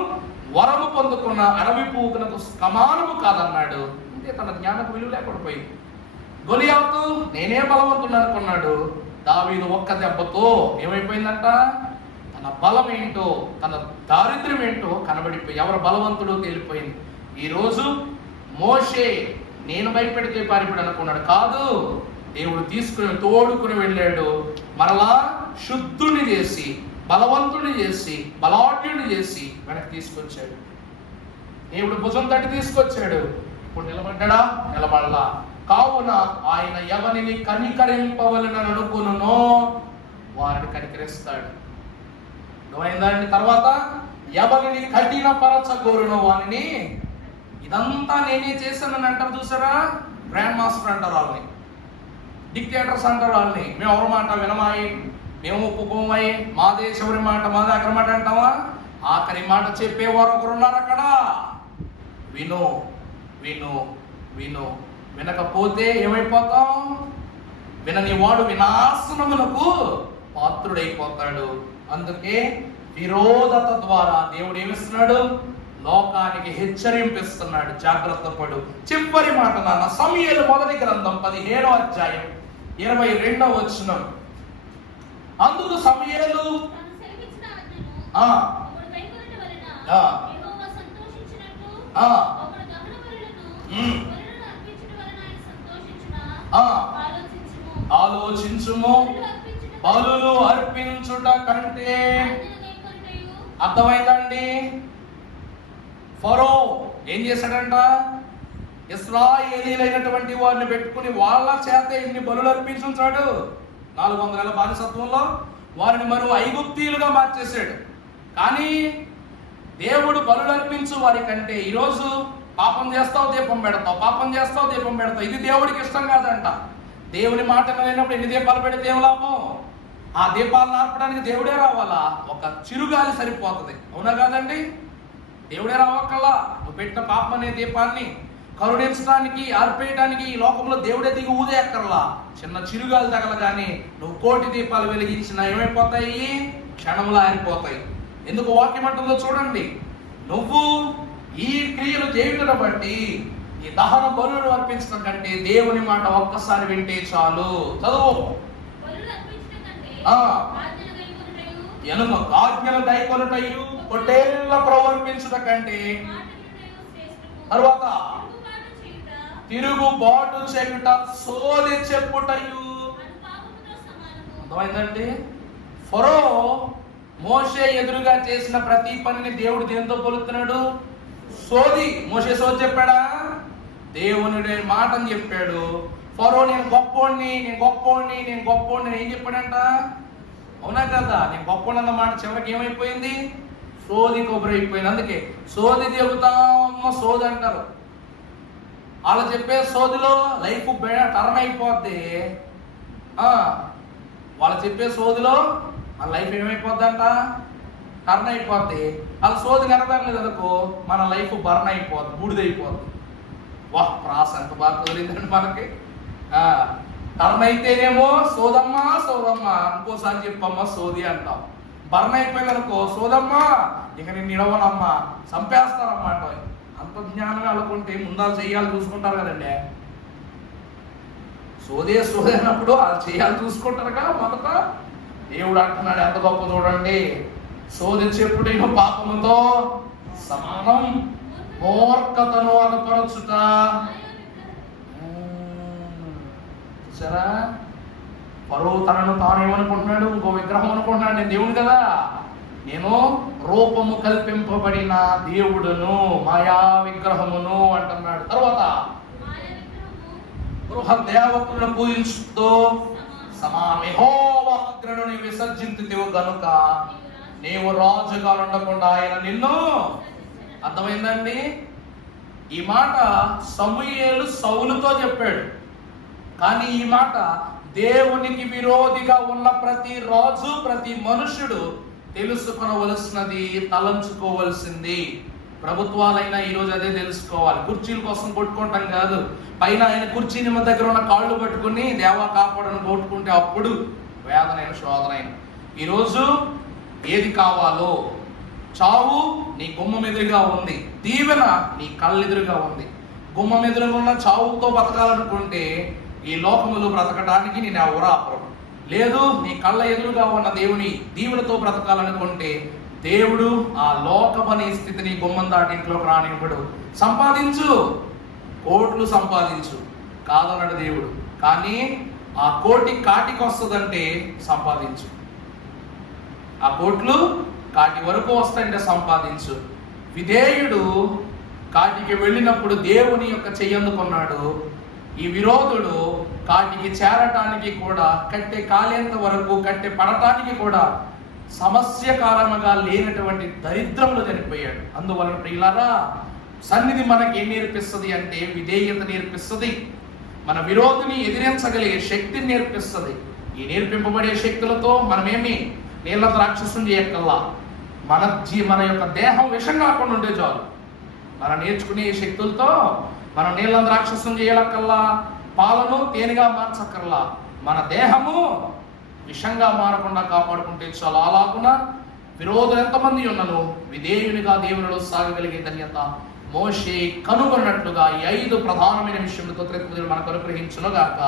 వరము పొందుకున్న అడవి పువ్వుకు సమానము కాదన్నాడు. అంటే తన జ్ఞానకు విలువ లేకుండా పోయింది. గొలియాతు నేనే బలవంతుడు అనుకున్నాడు. దావీదు ఒక్క దెబ్బతో ఏమైపోయిందంట? తన బలం ఏంటో, తన దారిద్ర్యం ఏంటో కనబడిపోయి ఎవరు బలవంతుడో తేలిపోయింది. ఈరోజు మోషే నేను భయపెడితే పారిపోయాడు అనుకున్నాడు. కాదు, దేవుడు తీసుకుని తోడుకుని వెళ్ళాడు. మరలా శుద్ధుని చేసి, బలవంతుని చేసి, బలాఢ్యుని చేసి వెనక్కి తీసుకొచ్చాడు. దేవుడు భుజం తట్టి తీసుకొచ్చాడు. ఇప్పుడు నిలబడ్డా? నిలబడలా. కావున ఆయన ఎవరిని కనికరింపవలన అనుకునునో వారిని కనికరిస్తాడు. దాని తర్వాత ఎవరిని కఠినపరచగోరునో వారిని. ఇదంతా నేనే చేశానని అంటారు చూసారా? గ్రాండ్ మాస్టర్ అంటారు వాళ్ళని, డిక్టేటర్స్ అంటారు వాళ్ళని. మేము ఎవరి మాట వినమాయి, మేము ఒప్పుకోమాయి, మాదే చివరి మాట, మాదే ఆఖరి మాట అంటావా? ఆఖరి మాట చెప్పేవారు ఒకరున్నారు అక్కడ. విను విను విను, వినకపోతే ఏమైపోతాం? వినని వాడు వినాశనములకు పాత్రుడైపోతాడు. అందుకే విరోధత ద్వారా దేవుడు ఏమిస్తున్నాడు? లోకానికి హెచ్చరింపిస్తున్నాడు, జాగ్రత్త పడు. చివరి మాట నాన్న, సమూయేలు మొదటి గ్రంథం 15వ అధ్యాయం 22వ వచనం. అందుకు సమూయేలు ఆ, ఒకడు దహన బలులను ఉమ్. బలులను అర్పించుట వలన ఆయన సంతోషించునా? ఆ. ఆలోచించుము. ఆలోచించుము. బలులు అర్పించుట కంటే ఆజ్ఞను గైకొనుటయు అర్థమైందండి. ఫరో ఏం చేశాడంట? ఇశ్రాయేలీలైనటువంటి వారిని పెట్టుకుని వాళ్ళ చేత ఇన్ని బలులు అర్పించుంచాడు. 400 ఏళ్ల బానిసత్వంలో వారిని మరో ఐగుప్తీయులుగా మార్చేశాడు. కానీ దేవుడు బలులు అర్పించు వారి కంటే ఈరోజు పాపం చేస్తావు దీపం పెడతావు, పాపం చేస్తావు దీపం పెడతావు, ఇది దేవుడికి ఇష్టం కాదంట. దేవుని మాట వినప్పుడు ఎన్ని దీపాలు పెడితే ఏం లాభం? ఆ దీపాలను ఆర్పడానికి దేవుడే రావాలా? ఒక చిరుగాలి సరిపోతుంది, అవునా కాదండి? దేవుడే రావక్కల్లా. నువ్వు పెట్టిన పాపం అనే దీపాన్ని కరుణించడానికి ఆర్పేయడానికి ఈ లోకంలో దేవుడే దిగి ఊదే అక్కర్లా. చిన్న చిరుగాలి తగలగానే నువ్వు 1,000,000 దీపాలు వెలిగించినా ఏమైపోతాయి? క్షణంలో ఆరిపోతాయి. ఎందుకు వాక్యం అంటుందో చూడండి. నువ్వు ఈ క్రియలు చేయుటను బట్టి ఈ దహన బలులను అర్పించడం కంటే దేవుని మాట ఒక్కసారి వింటే చాలు. చదువు. బలులు అర్పించుట కంటే ఆ. ఆజ్ఞను గైకొనుటయు ఎనుక ఆజ్ఞలు గైకొనుటయు పొట్టేళ్ల ప్రవర్తించుట కంటే మాట వినుటయు శ్రేష్ఠము. తరువాత తిరుగుబాటు తిరుగుబాటు చేయుట చేయుట సోది చెప్పుటయు. అది పాపముతో సమానము. అర్థమైందండి? ఫరో మోషే ఎదురుగా చేసిన ప్రతి పనిని దేవుడు దేంతో పోలుతున్నాడు? సోది. మోషే సోది చెప్పాడా? దేవుని మాటని చెప్పాడు. ఫరో నేను గొప్పోడిని, నేను గొప్పోడిని, నేను గొప్పోడిని నేను ఏం చెప్పాడంట? అవునా కదా? నేను గొప్పోడి అన్న మాట చివరికి ఏమైపోయింది? సోది కొబ్బరి అయిపోయింది. అందుకే సోది చెబుతామో సోది అంటారు. వాళ్ళు చెప్పే సోదిలో లైఫ్ టర్న్ అయిపోద్ది. వాళ్ళు చెప్పే సోదిలో మన లైఫ్ ఏమైపోద్దంట? టర్న్ అయిపోద్ది. వాళ్ళ సోది నెరవేరలేదు అనుకో మన లైఫ్ బర్న్ అయిపోద్ది, బూడిదైపోద్ది. వాహ్, ప్రాస ఎంత బాగా కుదిరిందండి మనకి. టర్న్ అయితేనేమో సోదమ్మా సోదమ్మా, ఇంకోసారి చెప్పమ్మా సోది అంటాం. బర్న్ అయిపోయింది అనుకో సోదమ్మా, ఇక నేను నిడవనమ్మా, చంపేస్తానమ్మా అంటాం. అంత జ్ఞానం అనుకుంటే ముందాలు చెయ్యాలి చూసుకుంటారు కదండి. సోదే అన్నప్పుడు వాళ్ళు చేయాలి చూసుకుంటారుగా. మొదట దేవుడు అంటున్నాడు ఎంత గొప్ప చూడండి. సోది చెప్పుడేమో పాపముతో సమానం, మూర్ఖతను అనుపరచుట. సరా పరో తనను తానేమనుకుంటున్నాడు? ఇంకో విగ్రహం అనుకుంటున్నాడు. నేను దేవుడు కదా, నేను రూపము కల్పింపబడిన దేవుడును, మాయా విగ్రహమును అంటున్నాడు. తర్వాత గృహ దేవతలను పూజించుతో సమానమేహోవాగ్రను విసర్జించుతివు గనుక నీవు రాజుగా ఉండకుండా ఆయన నిన్ను. అర్థమైందండి? ఈ మాట సమూయేలు సౌలుతో చెప్పాడు. కానీ ఈ మాట దేవునికి విరోధిగా ఉన్న ప్రతి రాజు, ప్రతి మనుషుడు తెలుసుకొనవలసినది, తలంచుకోవలసింది. ప్రభుత్వాలైనా ఈరోజు అదే తెలుసుకోవాలి. కుర్చీల కోసం కొట్టుకుంటాం కాదు. పైన ఆయన కుర్చీ నిమ్మ దగ్గర ఉన్న కాళ్ళు పట్టుకుని దేవా కాపాడని కొట్టుకుంటే అప్పుడు వేదనైన శోధనైన. ఈరోజు ఏది కావాలో, చావు నీ గుమ్మం ఎదురుగా ఉంది, దీవెన నీ కళ్ళెదురుగా ఉంది. గుమ్మం ఎదురుగా ఉన్న చావుతో బతకాలనుకుంటే ఈ లోకములో బ్రతకడానికి నేను ఎవరు ఆపరు. లేదు, నీ కళ్ళ ఎదురుగా ఉన్న దేవుని దీవులతో బ్రతకాలనుకుంటే దేవుడు ఆ లోకమనే స్థితిని గుమ్మం దాటి ఇంట్లోకి రానివ్వడు. సంపాదించు, కోట్లు సంపాదించు కాదన్నాడు దేవుడు. కానీ ఆ కోటి కాటికి వస్తుందంటే సంపాదించు. ఆ కోట్లు కాటి వరకు వస్తాయంటే సంపాదించు. విధేయుడు కాటికి వెళ్ళినప్పుడు దేవుని యొక్క చెయ్యందుకున్నాడు. ఈ విరోధుడు కాటికి చేరటానికి కూడా, కట్టె కాలేంత వరకు, కట్టె పడటానికి కూడా సమస్యకారముగా లేనటువంటి దరిద్రంలో చనిపోయాడు. అందువలన ప్రియులారా, సన్నిధి మనకి ఏం నేర్పిస్తుంది అంటే విధేయత నేర్పిస్తుంది. మన విరోధిని ఎదిరించగలిగే శక్తిని నేర్పిస్తుంది. ఈ నేర్పింపబడే శక్తులతో మనమేమి నీళ్ళ రాక్షసం చేయక్కల్లా. మన యొక్క దేహం విషం కాకుండా ఉండే చాలు. మనం నేర్చుకునే శక్తులతో మనం నీళ్ళ రాక్షసం చేయలక్కల్లా, పాలను తేనెగా మార్చక్కర్లా. మన దేహము విషంగా మారకుండా కాపాడుకుంటే చాలు. అలాగున విరోధులు ఎంతమంది ఉన్నను విధేయునిగా దేవునిలో సాగగలిగే ధన్యత మోషే కనుగొన్నట్లుగా ఈ 5 ప్రధానమైన విషయములతో మనకు అనుగ్రహించునుగాక.